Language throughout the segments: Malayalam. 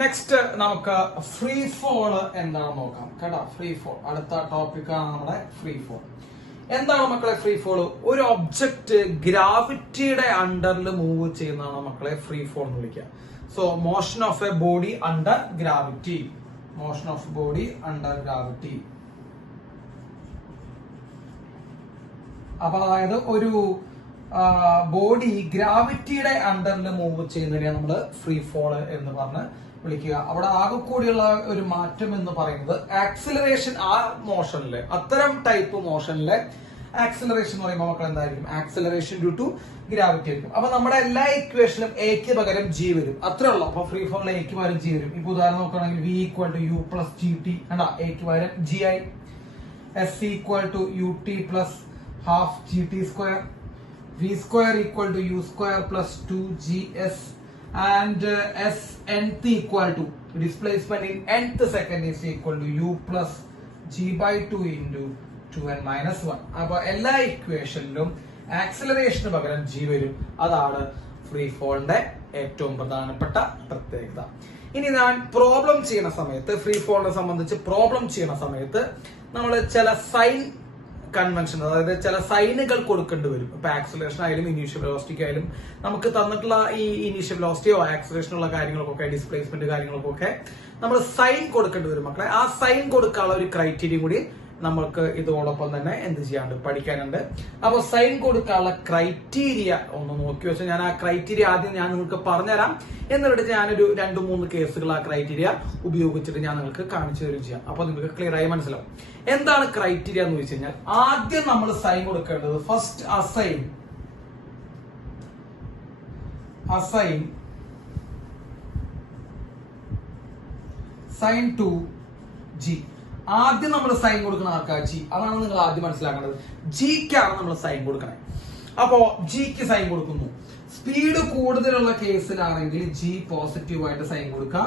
നെക്സ്റ്റ് നമുക്ക് ഫ്രീ ഫോൾ എന്താണെന്ന് നോക്കാം കേട്ടോ. ഫ്രീ ഫോൾ അടുത്ത ടോപ്പിക്കാണ് നമ്മുടെ ഫ്രീ ഫോൾ. എന്താണ് മക്കളെ ഫ്രീ ഫോൾ? ഒരു ഒബ്ജക്റ്റ് ഗ്രാവിറ്റിയുടെ അണ്ടറിൽ മൂവ് ചെയ്യുന്നതാണ് മക്കളെ ഫ്രീ ഫോൾ എന്ന് വിളിക്കുക. So motion of a body under gravity. Motion of body under gravity. അപ്പൊ അതായത് ഒരു ബോഡി ഗ്രാവിറ്റിയുടെ അണ്ടറിൽ മൂവ് ചെയ്യുന്നതിനെ നമ്മൾ ഫ്രീ ഫോൾ എന്ന് പറഞ്ഞ് വിളിക്കുക. അവിടെ ആകെ കൂടിയുള്ള ഒരു മാറ്റം എന്ന് പറയുന്നത് ആക്സിലറേഷൻ. ആ മോഷനിലെ അത്തരം ടൈപ്പ് മോഷനിലെ ആക്സിലറേഷൻ എന്ന് പറയുമ്പോൾ മക്കൾ എന്തായിരിക്കും? ആക്സിലറേഷൻ ഡ്യൂ ടു ഗ്രാവിറ്റി ആയിരിക്കും. അപ്പൊ നമ്മുടെ എല്ലാ ഇക്വേഷനിലും എക്ക് പകരം ജി വരും, അത്രേ ഉള്ളൂ. അപ്പൊ ഫ്രീ ഫോളിൽ എക്ക് പകരം ജി വരും. ഇപ്പൊ ഉദാഹരണം നോക്കുകയാണെങ്കിൽ v equal to u plus g t കണ്ടാ, എക്ക് പകരം ജി ഐ. S equal to u t plus half g t square. V square equal to u square plus 2gs. And s nth equal to displacement in nth second is equal to u plus g by 2 into 2n minus 1. അപ്പൊ എല്ലാ ഇക്വേഷനിലും ആക്സിലറേഷന് പകരം ജി വരും. അതാണ് ഫ്രീ ഫോളിന്റെ ഏറ്റവും പ്രധാനപ്പെട്ട പ്രത്യേകത. ഇനി ഞാൻ പ്രോബ്ലം ചെയ്യുന്ന സമയത്ത്, ഫ്രീ ഫോളിനെ സംബന്ധിച്ച് പ്രോബ്ലം ചെയ്യുന്ന സമയത്ത് നമ്മൾ ചില സൈൻ കൺവെൻഷൻ, അതായത് ചില സൈനുകൾ കൊടുക്കേണ്ടി വരും. ഇപ്പൊ ആക്സിലറേഷൻ ആയാലും ഇനീഷ്യൽ വെലോസിറ്റിക്ക് ആയാലും നമുക്ക് തന്നിട്ടുള്ള ഈ ഇനീഷ്യൽ വെലോസിറ്റിയോ ആക്സിലറേഷനുള്ള കാര്യങ്ങൾക്കൊക്കെ ഡിസ്പ്ലേസ്മെന്റ് കാര്യങ്ങൾക്കൊക്കെ നമ്മൾ സൈൻ കൊടുക്കേണ്ടി വരും മക്കളെ. ആ സൈൻ കൊടുക്കാനുള്ള ഒരു ക്രൈറ്റീരിയ കൂടി നമ്മൾക്ക് ഇതോടൊപ്പം തന്നെ എന്ത് ചെയ്യാണ്ട് പഠിക്കാനുണ്ട്. അപ്പൊ സൈൻ കൊടുക്കാനുള്ള ക്രൈറ്റീരിയ ഒന്ന് നോക്കി വെച്ചാൽ ഞാൻ ആ ക്രൈറ്റീരിയ ആദ്യം ഞാൻ നിങ്ങൾക്ക് പറഞ്ഞുതരാം. എന്നിട്ട് ഞാനൊരു 2-3 കേസുകൾ ആ ക്രൈറ്റീരിയ ഉപയോഗിച്ചിട്ട് ഞാൻ നിങ്ങൾക്ക് കാണിച്ചു തരും ചെയ്യാം. അപ്പൊ നിങ്ങൾക്ക് ക്ലിയർ ആയി മനസ്സിലാവും എന്താണ് ക്രൈറ്റീരിയ എന്ന് വെച്ച് കഴിഞ്ഞാൽ. ആദ്യം നമ്മൾ സൈൻ കൊടുക്കേണ്ടത് first assign sign to g. ആദ്യം നമ്മൾ സൈൻ കൊടുക്കുന്ന ആർക്കാ? ജി. അതാണ് നിങ്ങൾ ആദ്യം മനസ്സിലാക്കേണ്ടത്. ജിക്കാണ് നമ്മൾ സൈൻ കൊടുക്കണേ. അപ്പോ ജിക്ക് സൈൻ കൊടുക്കുന്നു. സ്പീഡ് കൂടുതലുള്ള കേസിലാണെങ്കിൽ ജി പോസിറ്റീവായിട്ട് സൈൻ കൊടുക്കുക.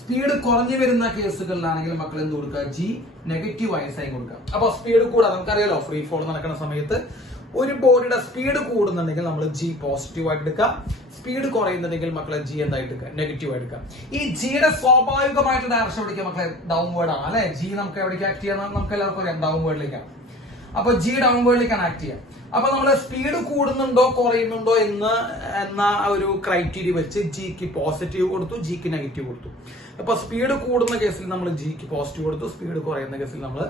സ്പീഡ് കുറഞ്ഞു വരുന്ന കേസുകളിലാണെങ്കിൽ മക്കൾ എന്ത് കൊടുക്കുക? ജി നെഗറ്റീവായി സൈൻ കൊടുക്കുക. അപ്പൊ സ്പീഡ് കൂടാ, നമുക്കറിയാലോ ഫ്രീ ഫോൾ നടക്കുന്ന സമയത്ത് ഒരു ബോഡിയുടെ സ്പീഡ് കൂടുന്നുണ്ടെങ്കിൽ നമ്മൾ ജി പോസിറ്റീവ് ആയിട്ട് എടുക്കുക. സ്പീഡ് കുറയുന്നുണ്ടെങ്കിൽ മക്കളെ ജി എന്തായിട്ട് എടുക്കുക? നെഗറ്റീവ് ആയിട്ട് എടുക്കുക. ഈ ജിയുടെ സ്വാഭാവികമായിട്ട് ഡയറക്ഷൻ എവിടേക്ക് മക്കളെ? ഡൗൺവേർഡ് ആണ് അല്ലെ. ജി നമുക്ക് എവിടേക്ക് ആക്ട് ചെയ്യാൻ നമുക്ക് എല്ലാവർക്കും അറിയാം, ഡൗൺവേർഡിലേക്കാണ്. അപ്പൊ ജി ഡൗൺവേർഡിലേക്കാണ് ആക്ട് ചെയ്യുക. അപ്പൊ നമ്മൾ സ്പീഡ് കൂടുന്നുണ്ടോ കുറയുന്നുണ്ടോ എന്ന ഒരു ക്രൈറ്റീരിയ വെച്ച് ജിക്ക് പോസിറ്റീവ് കൊടുത്തു, ജിക്ക് നെഗറ്റീവ് കൊടുത്തു. അപ്പൊ സ്പീഡ് കൂടുന്ന കേസിൽ നമ്മൾ ജിക്ക് പോസിറ്റീവ് കൊടുത്തു, സ്പീഡ് കുറയുന്ന കേസിൽ നമ്മൾ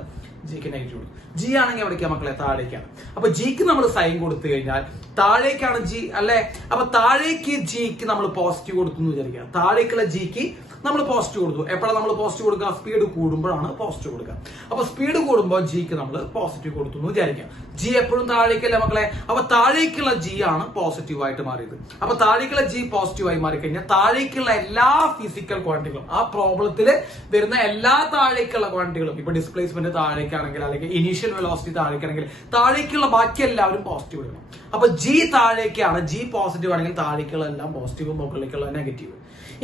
ജിക്ക് നെഗറ്റീവ് കൊടുത്തു. ജി ആണെങ്കിൽ എവിടേക്കാണ് മക്കളെ? താഴേക്കാണ്. അപ്പൊ ജിക്ക് നമ്മൾ സൈൻ കൊടുത്തു കഴിഞ്ഞാൽ താഴേക്കാണ് ജി അല്ലെ. അപ്പൊ താഴേക്ക് ജിക്ക് നമ്മൾ പോസിറ്റീവ് കൊടുത്തു എന്ന് വിചാരിക്കുക. താഴേക്കുള്ള ജിക്ക് നമ്മൾ പോസിറ്റീവ് കൊടുത്തു. എപ്പോഴാണ് നമ്മൾ പോസിറ്റീവ് കൊടുക്കുക? സ്പീഡ് കൂടുമ്പോഴാണ് പോസിറ്റീവ് കൊടുക്കുക. അപ്പൊ സ്പീഡ് കൂടുമ്പോൾ ജിക്ക് നമ്മൾ പോസിറ്റീവ് കൊടുത്തു എന്ന് വിചാരിക്കാം. ജി എപ്പോഴും താഴേക്കല്ലേ മക്കളെ. അപ്പൊ താഴേക്കുള്ള ജി ആണ് പോസിറ്റീവ് ആയിട്ട് മാറിയത്. അപ്പൊ താഴേക്കുള്ള ജി പോസിറ്റീവ് ആയി മാറിക്കഴിഞ്ഞാൽ താഴേക്കുള്ള എല്ലാ ഫിസിക്കൽ ക്വാണ്ടിറ്റികളും, ആ പ്രോബ്ലത്തിൽ വരുന്ന എല്ലാ താഴേക്കുള്ള ക്വാണ്ടിറ്റികളും, ഇപ്പൊ ഡിസ്പ്ലേസ്മെന്റ് താഴേക്കാണെങ്കിൽ അല്ലെങ്കിൽ ഇനീഷ്യൽ വെലോസിറ്റി താഴേക്കാണെങ്കിൽ താഴേക്കുള്ള ബാക്കി എല്ലാവരും പോസിറ്റീവ് എടുക്കണം. അപ്പൊ ജി താഴേക്കാണ്, ജി പോസിറ്റീവ് ആണെങ്കിൽ താഴേക്കുള്ള എല്ലാം പോസിറ്റീവ്, മുകളിലേക്കുള്ള നെഗറ്റീവ്.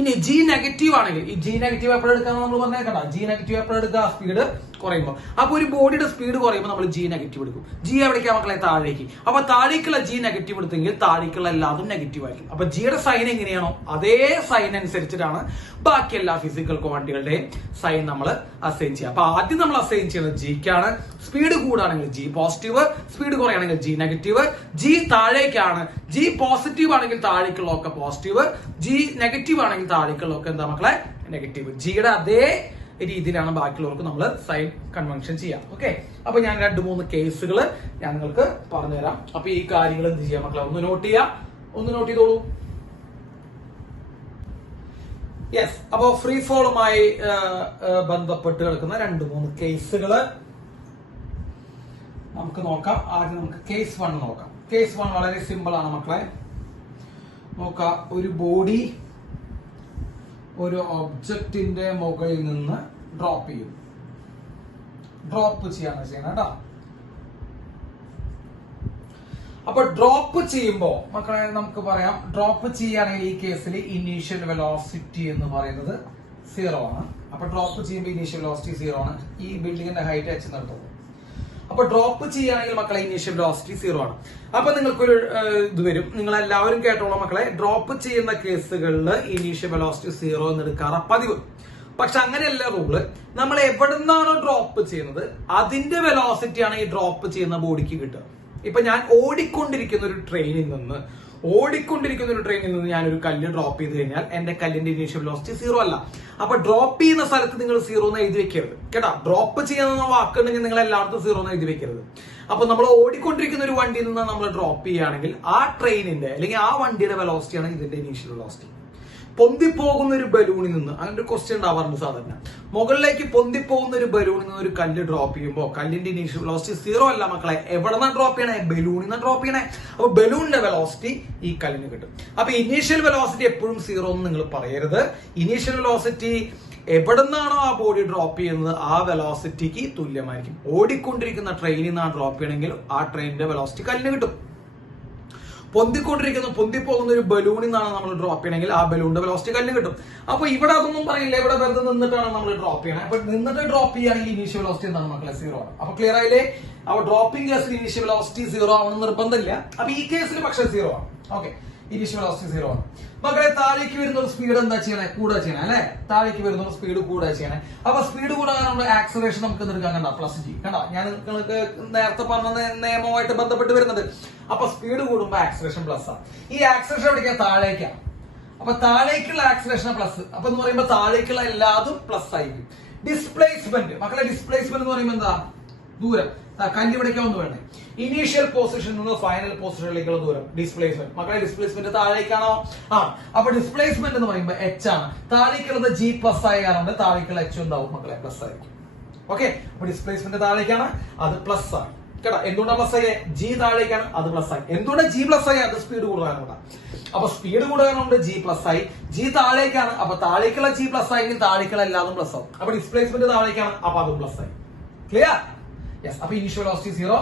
ഇനി ജി നെഗറ്റീവ് ആണെങ്കിൽ, ഈ ജി നെഗറ്റീവ് എപ്പോഴും എടുക്കാന്ന് നമ്മൾ പറഞ്ഞേക്കണ്ട. ജി നെഗറ്റീവ് എപ്പോഴും എടുക്കുക? സ്പീഡ് കുറയുമ്പോൾ. അപ്പൊ ഒരു ബോഡിയുടെ സ്പീഡ് കുറയുമ്പോൾ നമ്മൾ ജി നെഗറ്റീവ് എടുക്കും. ജി എവിടേക്കാ മക്കളെ? താഴേക്ക്. അപ്പൊ താഴേക്കുള്ള ജി നെഗറ്റീവ് എടുത്തെങ്കിൽ താഴേക്കുള്ള എല്ലാതും നെഗറ്റീവ് ആയിരിക്കും. അപ്പൊ ജിയുടെ സൈൻ എങ്ങനെയാണോ അതേ സൈൻ അനുസരിച്ചിട്ടാണ് ബാക്കി എല്ലാ ഫിസിക്കൽ ക്വാണ്ടിറ്റികളുടെയും സൈൻ നമ്മൾ അസൈൻ ചെയ്യുക. അപ്പൊ ആദ്യം നമ്മൾ അസൈൻ ചെയ്യുന്നത് ജിക്കാണ്. സ്പീഡ് കൂടാണെങ്കിൽ ജി പോസിറ്റീവ്, സ്പീഡ് കുറയാണെങ്കിൽ ജി നെഗറ്റീവ്. ജി താഴേക്കാണ്. ജി പോസിറ്റീവ് ആണെങ്കിൽ താഴേക്കുള്ള ഒക്കെ പോസിറ്റീവ്, ജി നെഗറ്റീവ് ആണെങ്കിൽ താഴേക്കുള്ള ഒക്കെ എന്താ മക്കളെ? നെഗറ്റീവ്. ജിയുടെ അതേ രീതിയിലാണ് ബാക്കിയുള്ളവർക്ക് നമ്മൾ സൈൻ കൺവെൻഷൻ ചെയ്യാം. ഓക്കെ, അപ്പൊ ഞാൻ 2-3 കേസുകൾ ഞാൻ നിങ്ങൾക്ക് പറഞ്ഞുതരാം. അപ്പൊ ഈ കാര്യങ്ങൾ എന്ത് ചെയ്യാം മക്കളെ? ഒന്ന് നോട്ട് ചെയ്തോളൂ. യെസ്, അപ്പൊ ഫ്രീ ഫോളുമായി ബന്ധപ്പെട്ട് കിടക്കുന്ന 2-3 കേസുകൾ നമുക്ക് നോക്കാം. ആദ്യം നമുക്ക് കേസ് 1 നോക്കാം. കേസ് 1 വളരെ സിമ്പിൾ ആണ് മക്കളെ. നോക്കാം, ഒരു ബോഡി ഒരു ഒബ്ജക്റ്റിന്റെ മുകളിൽ നിന്ന് ഡ്രോപ്പ് ചെയ്യാണ് ചെയ്യണം കേട്ടോ. അപ്പൊ ഡ്രോപ്പ് ചെയ്യുമ്പോ മക്കളെ നമുക്ക് പറയാം, ഡ്രോപ്പ് ചെയ്യുകയാണെങ്കിൽ ഈ കേസിൽ ഇനീഷ്യൽ വെലോസിറ്റി എന്ന് പറയുന്നത് 0 ആണ്. അപ്പൊ ഡ്രോപ്പ് ചെയ്യുമ്പോൾ ഇനീഷ്യൽ വെലോസിറ്റി 0 ആണ്. ഈ ബിൽഡിങ്ങിന്റെ ഹൈറ്റ് h നിർത്തുന്നു. അപ്പൊ ഡ്രോപ്പ് ചെയ്യുകയാണെങ്കിൽ മക്കളെ ഇനീഷ്യൽ വെലോസിറ്റി 0 ആണ്. അപ്പൊ നിങ്ങൾക്കൊരു ഇത് വരും, നിങ്ങൾ എല്ലാവരും കേട്ടോളാം മക്കളെ, ഡ്രോപ്പ് ചെയ്യുന്ന കേസുകളിൽ ഇനീഷ്യൽ വെലോസിറ്റി 0 എന്ന് എടുക്കാറ് പതിവ്. പക്ഷെ അങ്ങനെയല്ല റൂള്. നമ്മൾ എവിടുന്നാണോ ഡ്രോപ്പ് ചെയ്യുന്നത് അതിന്റെ വെലോസിറ്റിയാണ് ഈ ഡ്രോപ്പ് ചെയ്യുന്ന ബോഡിക്ക് കിട്ടുക. ഇപ്പൊ ഞാൻ ഓടിക്കൊണ്ടിരിക്കുന്ന ഒരു ട്രെയിനിൽ നിന്ന് ഞാനൊരു കല്ല് ഡ്രോപ്പ് ചെയ്ത് കഴിഞ്ഞാൽ എന്റെ കല്ലിന്റെ ഇനീഷ്യൽ വെലോസിറ്റി 0 അല്ല. അപ്പൊ ഡ്രോപ്പ് ചെയ്യുന്ന സ്ഥലത്ത് നിങ്ങൾ 0 എന്ന് എഴുതി വെക്കരുത് കേട്ടോ. ഡ്രോപ്പ് ചെയ്യുന്ന വാക്കുണ്ടെങ്കിൽ നിങ്ങൾ എല്ലായിടത്തും 0 എന്ന് എഴുതി വെക്കരുത്. അപ്പൊ നമ്മൾ ഓടിക്കൊണ്ടിരിക്കുന്ന ഒരു വണ്ടിയിൽ നിന്ന് നമ്മൾ ഡ്രോപ്പ് ചെയ്യുകയാണെങ്കിൽ ആ ട്രെയിനിന്റെ അല്ലെങ്കിൽ ആ വണ്ടിയുടെ വെലോസിറ്റിയാണ് ഇതിന്റെ ഇനീഷ്യൽ വെലോസിറ്റി. പൊന്തിപ്പോകുന്ന ഒരു ബലൂണിൽ നിന്ന്, അങ്ങനെ ഒരു ക്വസ്റ്റ്യൻ ഉണ്ടാവാറുണ്ട് സാധാരണ, മുകളിലേക്ക് പൊന്തിപ്പോകുന്ന ഒരു ബലൂണിൽ നിന്ന് ഒരു കല്ല് ഡ്രോപ്പ് ചെയ്യുമ്പോൾ കല്ലിന്റെ ഇനീഷ്യൽ വെലോസിറ്റി 0 അല്ല മക്കളെ. എവിടെ നിന്നാണ് ഡ്രോപ്പ് ചെയ്യണേ? ബലൂണിൽ നിന്ന് ഡ്രോപ്പ് ചെയ്യണേ. അപ്പൊ ബലൂണിന്റെ വെലോസിറ്റി ഈ കല്ലിന് കിട്ടും. അപ്പൊ ഇനീഷ്യൽ വെലോസിറ്റി എപ്പോഴും 0 എന്ന് നിങ്ങൾ പറയരുത്. ഇനീഷ്യൽ വെലോസിറ്റി എവിടെ നിന്നാണോ ആ ബോഡി ഡ്രോപ്പ് ചെയ്യുന്നത് ആ വെലോസിറ്റിക്ക് തുല്യമായിരിക്കും. ഓടിക്കൊണ്ടിരിക്കുന്ന ട്രെയിനിൽ നിന്നാണ് ഡ്രോപ്പ് ചെയ്യണമെങ്കിൽ ആ ട്രെയിനിന്റെ വെലോസിറ്റി കല്ലിന് കിട്ടും. പൊന്തിപ്പോകുന്ന ഒരു ബലൂണിൽ നിന്നാണ് നമ്മൾ ഡ്രോപ്പ് ചെയ്യണമെങ്കിൽ ആ ബലൂണിന്റെ വെലോസിറ്റി കല്ലിന് കിട്ടും. അപ്പൊ ഇവിടെ അതൊന്നും പറയില്ല, ഇവിടെ വെറുതെ നിന്നിട്ടാണ് നമ്മൾ ഡ്രോപ്പ് ചെയ്യണത്. അപ്പൊ നിന്നിട്ട് ഡ്രോപ്പ് ചെയ്യുകയാണെങ്കിൽ ഇനീഷ്യൽ വെലോസിറ്റി എന്താണ് മക്കളെ? 0 ആണ്. അപ്പൊ ക്ലിയർ ആയില്ലേ? അപ്പൊ ഡ്രോപ്പിംഗ് കേസിൽ ഇനീഷ്യൽ വെലോസിറ്റി 0 ആവണമെന്ന് നിർബന്ധമില്ല. അപ്പൊ ഈ കേസിൽ പക്ഷേ 0 ആണ്. ഓക്കെ, ഇനീഷ്യൽ വെലോസിറ്റി 0 ആണ്. മക്കളെ താഴേക്ക് വരുന്ന ഒരു സ്പീഡ് എന്താ ചെയ്യണേ? കൂടുക ചെയ്യണേ അല്ലെ? താഴേക്ക് വരുന്ന ഒരു സ്പീഡ് കൂടുക ചെയ്യണേ. അപ്പൊ സ്പീഡ് കൂടാൻ നമ്മുടെ ആക്സലറേഷൻ നമുക്ക് എടുക്കാൻ കണ്ട +g കണ്ട. ഞാൻ നിങ്ങൾക്ക് നേരത്തെ പറഞ്ഞ നിയമവുമായിട്ട് ബന്ധപ്പെട്ട് വരുന്നത്. അപ്പൊ സ്പീഡ് കൂടുമ്പോ ആക്സലറേഷൻ പ്ലസ് ആണ്. ഈ ആക്സലറേഷൻ എവിടേക്കാ? താഴേക്കാണ്. അപ്പൊ താഴേക്കുള്ള ആക്സലറേഷൻ പ്ലസ്. അപ്പൊ എന്ന് പറയുമ്പോൾ താഴേക്കുള്ള എല്ലാതും പ്ലസ് ആയിരിക്കും. ഡിസ്പ്ലേസ്മെന്റ് മക്കളെ, ഡിസ്പ്ലേസ്മെന്റ് എന്ന് പറയുമ്പോൾ എന്താ? ദൂരം. കല്ല് ഇവിടേക്കാ ഒന്ന് വേണ്ടേ? ഇനീഷ്യൽ പൊസിഷനിൽ നിന്ന് ഫൈനൽ പൊസിഷനിലേക്കുള്ള ദൂരം ഡിസ്പ്ലേസ്മെന്റ്. മക്കളെ ഡിസ്പ്ലേസ്മെന്റ് താഴേക്കാണോ? ആ. അപ്പൊ ഡിസ്പ്ലേസ്മെന്റ് എന്ന് പറയുമ്പോൾ h ആണ്. താഴേക്കുള്ളത് g പ്ലസ് ആയ കാരണം താഴേക്കുള്ള h ഉണ്ടാവും മക്കളെ, പ്ലസ് ആയിരിക്കും. ഓക്കെ, അപ്പൊ ഡിസ്പ്ലേസ്മെന്റ് താഴേക്കാണ്, അത് പ്ലസ് ആണ് കേട്ടോ. എന്തുകൊണ്ടാണ് പ്ലസ് ആയേ? g താഴേക്കാണ്, അത് പ്ലസ് ആയി. എന്തുകൊണ്ട് g പ്ലസ് ആയി? അത് സ്പീഡ് കൂടുതലാണ്. അപ്പൊ സ്പീഡ് കൂടുതലുണ്ട്, g പ്ലസ് ആയി. g താഴേക്കാണ്, അപ്പൊ താഴേക്കുള്ള g പ്ലസ് ആയെങ്കിൽ താഴേക്കുള്ള എല്ലാതും പ്ലസ് ആവും. അപ്പൊ ഡിസ്പ്ലേസ്മെന്റ് താഴേക്കാണ്, അപ്പൊ അതും പ്ലസ് ആയി. ക്ലിയർ? യെസ്. അപ്പൊ initial velocity 0,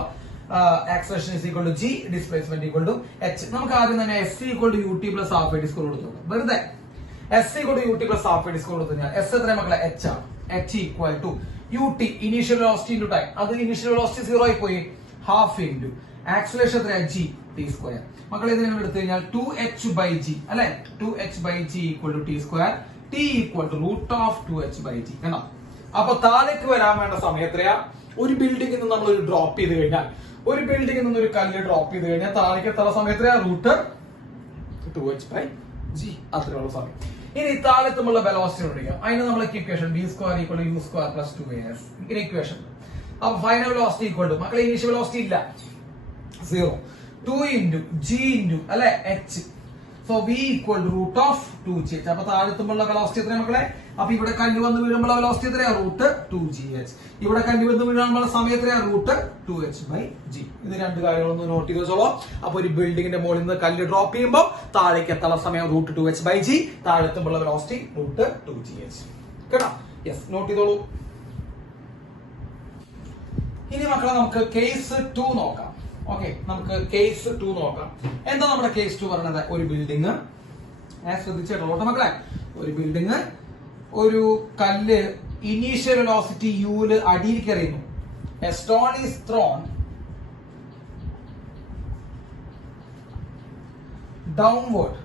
acceleration is equal to g, displacement equal to h. നമുക്ക് ആദ്യം തന്നെ s equal to ut plus half a d square കൊടുത്തു. വെറുതെ s equal to ut plus half a d square കൊടുത്തു കഴിഞ്ഞാൽ s എത്ര മക്കളെ? h ആണ്. h equal to ut initial velocity into time. അത് ഇനീഷ്യൽ വെലോസിറ്റി 0 ആയി പോയി. ഹാഫ് ഇൻടു ആക്സലറേഷൻ എത്രയാ? g t square. മക്കളെ ഇത് നിങ്ങൾ എടുത്തു കഴിഞ്ഞാൽ 2h by g അല്ലെ? 2h by g equal to t square. t equal to root of 2h by g കണ്ടോ? അപ്പൊ താഴേക്ക് വരാൻ വേണ്ട സമയം എത്രയാ? ഒരു ബിൽഡിംഗിൽ നിന്ന് നമ്മൾ ഒരു ഡ്രോപ്പ് ചെയ്ത് കഴിഞ്ഞാൽ, ഒരു ബിൽഡിംഗിൽ നിന്ന് ഒരു കല്ല് ഡ്രോപ്പ് ചെയ്ത് കഴിഞ്ഞാൽ താഴേക്ക് എത്ര സമയം എത്രയാ? റൂട്ട് 2h by g അത്രയുള്ള സമയം. ഇനി താഴത്തുമുള്ള വെലോസിറ്റി കണ്ടുപിടിക്കാം. അതിന് നമ്മൾ equation b square equal to u square plus 2as ഇങ്ങനെ ഇക്വേഷൻ. അപ്പൊ ഫൈനൽ വെലോസിറ്റി ഈക്വൽ ടു മക്കളെ ഇനീഷ്യൽ വെലോസിറ്റി ഇല്ല 0, 2 ഇൻറ്റു g ഇൻറ്റു അല്ലെ h. So v equal to root of 2g. അപ്പൊ താഴത്തുമുള്ള വെലോസിറ്റി എത്രയാണ് മക്കളെ? അപ്പൊ ഇവിടെ കല്ല് വന്ന് വീഴുമ്പോൾ വെലോസിറ്റി എത്രയാ? Root 2gh. ഇവിടെ കല്ല് വന്ന് വീഴാനുള്ള സമയം എത്രയാ? Root 2h by g. ഇത് രണ്ട് കാര്യങ്ങളൊന്ന് നോട്ട് ചെയ്ത് വെച്ചോളൂ. അപ്പൊ ഒരു ബിൽഡിംഗിന്റെ മുകളിൽ നിന്ന് കല്ല് ഡ്രോപ്പ് ചെയ്യുമ്പോൾ താഴേക്ക് എത്താനുള്ള സമയം റൂട്ട് 2h by g, താഴത്തുമുള്ള വെലോസിറ്റി റൂട്ട് 2gh. കേട്ടോ? യെസ്, നോട്ട് ചെയ്തോളൂ. ഇനി മക്കളെ നമുക്ക് കേസ് 2 നോക്കാം. ഓക്കെ, നമുക്ക് കേസ് 2 നോക്കാം. എന്താ നമ്മുടെ കേസ് 2 പറയുന്നത്? ഒരു ബിൽഡിംഗ്, ശ്രദ്ധിച്ചോട്ടെ മക്കളെ, ഒരു ബിൽഡിംഗ്, ഒരു കല്ല് ഇനീഷ്യൽ വെലോസിറ്റി യുല് അടിയിലേക്ക് എറിയുന്നു. A stone is thrown downward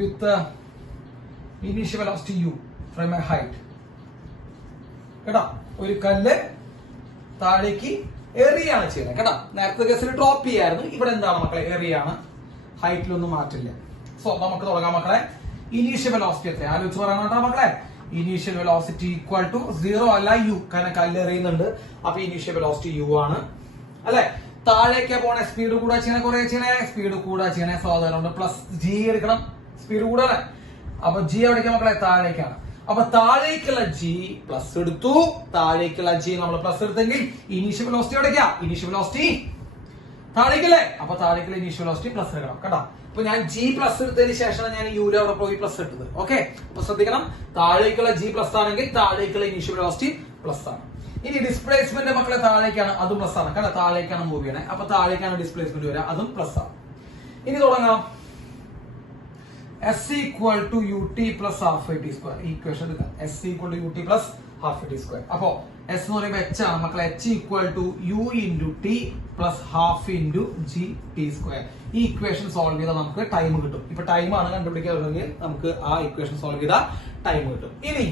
with initial velocity u from a height. കേട്ടോ? ഒരു കല്ല് താഴേക്ക് എറിയാണ് ചെയ്യുന്നത് കേട്ടോ. നേരത്തെ കേസിൽ ഡ്രോപ്പ് ചെയ്യായിരുന്നു, ഇവിടെ എന്താണ് മക്കളെ? എറിയാണ്. ഹൈറ്റിലൊന്നും മാറ്റില്ല. സോ നമുക്ക് തുടങ്ങാം മക്കളെ. ഇനീഷ്യൽ വെലോസിറ്റി എത്ര ആലോചിച്ച് പറയാനാട്ടോ മക്കളെ? ഇനീഷ്യൽ വെലോസിറ്റി ഈക്വൽ ടു 0 അല്ല u, കാരണം കല്ല് എറിയുന്നുണ്ട്. അപ്പൊ ഇനീഷ്യൽ വെലോസിറ്റി u ആണ് അല്ലെ? താഴേക്ക് പോണേ, സ്പീഡ് കൂടാ ചെയ്യണേ, കുറെ ചെയ്യണേ, സ്പീഡ് കൂടാ ചെയ്യണേ. സോ അതുകൊണ്ട് പ്ലസ് g എടുക്കണം, സ്പീഡ് കൂടാണ്. അപ്പൊ g എവിടേക്കാ മക്കളെ? താഴേക്കാണ്. അപ്പൊ താഴേക്കുള്ള g പ്ലസ് എടുത്തു. താഴേക്കുള്ള g നമ്മൾ പ്ലസ് എടുത്തെങ്കിൽ ഇനീഷ്യൽ വെലോസിറ്റി എവിടേക്കാ? ഇനീഷ്യൽ വെലോസിറ്റി താഴേക്കല്ലേ? അപ്പൊ താഴേക്കുള്ള ഇനീഷ്യൽ വെലോസിറ്റി പ്ലസ് എടുക്കണം കേട്ടോ. അപ്പൊ ഞാൻ g പ്ലസ് എടുത്തതിന് ശേഷമാണ് ഞാൻ യുല അവിടെ പോയി പ്ലസ് എടുത്തത്. ഓക്കെ, അപ്പൊ ശ്രദ്ധിക്കണം, താഴേക്കുള്ള g പ്ലസ് ആണെങ്കിൽ താഴേക്കുള്ള ഇനീഷ്യൽ വെലോസിറ്റി പ്ലസ് ആണ്. ഇനി ഡിസ്പ്ലേസ്മെന്റ് മക്കളെ താഴേക്കാണ്, അതും പ്ലസ് ആണ് കാരണം താഴേക്കാണ് മൂവ് ചെയ്യണേ. അപ്പൊ താഴേക്കാണ് ഡിസ്പ്ലേസ്മെന്റ് വരിക, അതും പ്ലസ് ആണ്. ഇനി തുടങ്ങാം. s equal to ut plus half a t square. Equation എടുക്കാം. s equal to ut plus half t square. അപ്പോ എസ് എന്ന് പറയുമ്പോൾ എച്ച് ആണ് മക്കളെ. H equal to u into t plus half into g t square. ഈ ഇക്വേഷൻ സോൾവ് ചെയ്താൽ നമുക്ക് ടൈം കിട്ടും. ഇപ്പൊ ടൈം ആണ് കണ്ടുപിടിക്കുകയാണെങ്കിൽ നമുക്ക് ആ ഇക്വേഷൻ സോൾവ് ചെയ്താൽ ടൈം കിട്ടും. ഇനി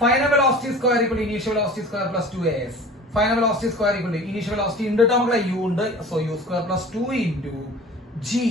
final velocity square equal initial velocity square plus 2as. Final velocity square equal initial velocity ഉണ്ട് മക്കളെ, യു ഉണ്ട്. So u square plus 2 into g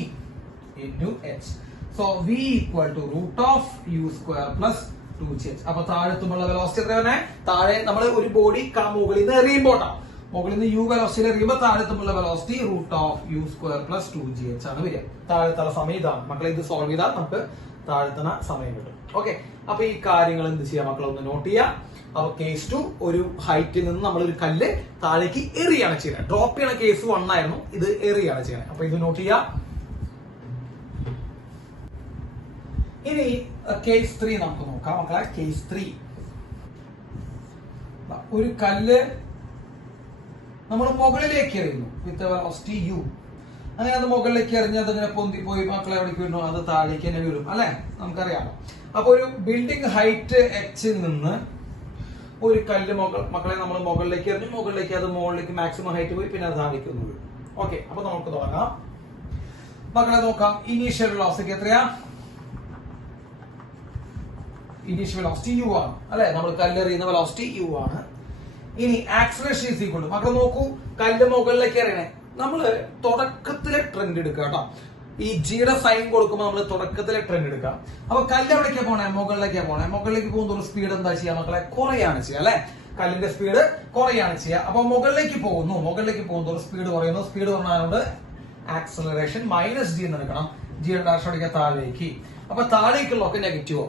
into h. So v equal to root of u square plus 2gh. അപ്പൊ താഴെത്തുമ്പോഴുള്ള വെലോസിറ്റി എത്ര തന്നെ? താഴെ നമ്മൾ ഒരു ബോഡി മുകളിൽ നിന്ന് എറിയുമ്പോട്ടാണ്, മുകളിൽ നിന്ന് യു വെലോസിറ്റി എറിയുമ്പോൾ താഴെത്തുമ്പോഴുള്ള velocity root of u square plus 2gh ആണ് വരിക. താഴെത്തുള്ള സമയം ഇതാണ് മക്കളെ. ഇത് സോൾവ് ചെയ്താൽ നമുക്ക് താഴെത്തുന്ന സമയം കിട്ടും. ഓക്കെ, അപ്പൊ ഈ കാര്യങ്ങൾ എന്ത് ചെയ്യാം മക്കളെ, ഒന്ന് നോട്ട് ചെയ്യാം. അപ്പൊ കേസ് 2 ഒരു ഹൈറ്റിൽ നിന്ന് നമ്മൾ ഒരു കല്ല് താഴേക്ക് എറിയാണ് ചെയ്യുന്നത്. ഡ്രോപ്പ് ചെയ്യണ കേസ് 1 ആയിരുന്നു, ഇത് എറിയാണ് ചെയ്യുന്നത്. അപ്പൊ ഇത് നോട്ട് ചെയ്യാം. ഇനി കേസ് 3 നമുക്ക് നോക്കാം മക്കളെ. കേസ് 3 ഒരു കല്ല് നമ്മൾ മുകളിലേക്ക് എറിയുന്നു വിത്ത് വെലോസിറ്റി യു. അങ്ങനെ അത് മുകളിലേക്ക് എറിഞ്ഞത് ഇങ്ങനെ പൊന്തി പോയി മക്കളെ എവിടേക്ക് വീണു, അത് താഴേക്ക് തന്നെ വീഴും അല്ലെ, നമുക്കറിയാമോ. അപ്പൊ ഒരു ബിൽഡിംഗ് ഹൈറ്റ് എച്ചിൽ നിന്ന് ഒരു കല്ല് മക്കളെ നമ്മൾ മുകളിലേക്ക് എറിഞ്ഞു, മുകളിലേക്ക് അത് മുകളിലേക്ക് മാക്സിമം ഹൈറ്റ് പോയി, പിന്നെ അത് താഴേക്ക് ഒന്ന് വീഴും. ഓക്കെ, അപ്പൊ നമുക്ക് തുടങ്ങാം മക്കളെ. നോക്കാം ഇനീഷ്യൽ വെലോസിറ്റി എത്രയാ? ഇനീഷ്യൽ വെലോസിറ്റി യു ആണ് അല്ലെ, നമ്മൾ കല്ലെറിയുന്ന വെലോസിറ്റി യു ആണ്. ഇനി ആക്സലറേഷൻ ഈസ് ഈക്വൽ ടു, മക്കളെ നോക്കൂ, കല്ല് മുകളിലേക്ക് എറിയണേ. നമ്മള് തുടക്കത്തിലെ ട്രെൻഡ് എടുക്കുക കേട്ടോ. ഈ ജിയുടെ സൈൻ കൊടുക്കുമ്പോൾ നമ്മൾ തുടക്കത്തിലെ ട്രെൻഡ് എടുക്കാം. അപ്പൊ കല്ല് എവിടേക്കാ പോണേ? മുകളിലേക്കാ പോണേ. മുകളിലേക്ക് പോകുന്ന സ്പീഡ് എന്താ ചെയ്യാ മക്കളെ? കുറയാണ് ചെയ്യുക അല്ലെ, കല്ലിന്റെ സ്പീഡ് കുറയാണ് ചെയ്യുക. അപ്പൊ മുകളിലേക്ക് പോകുന്ന സ്പീഡ് കുറയുന്നു. സ്പീഡ് കുറഞ്ഞതുകൊണ്ട് ആക്സലറേഷൻ മൈനസ് ജി എന്ന് എടുക്കണം. ജിയുടെ ഡയറക്ഷൻ അടിക്കുക താഴേക്ക്. അപ്പൊ താഴേക്കുള്ളതൊക്കെ നെഗറ്റീവോ.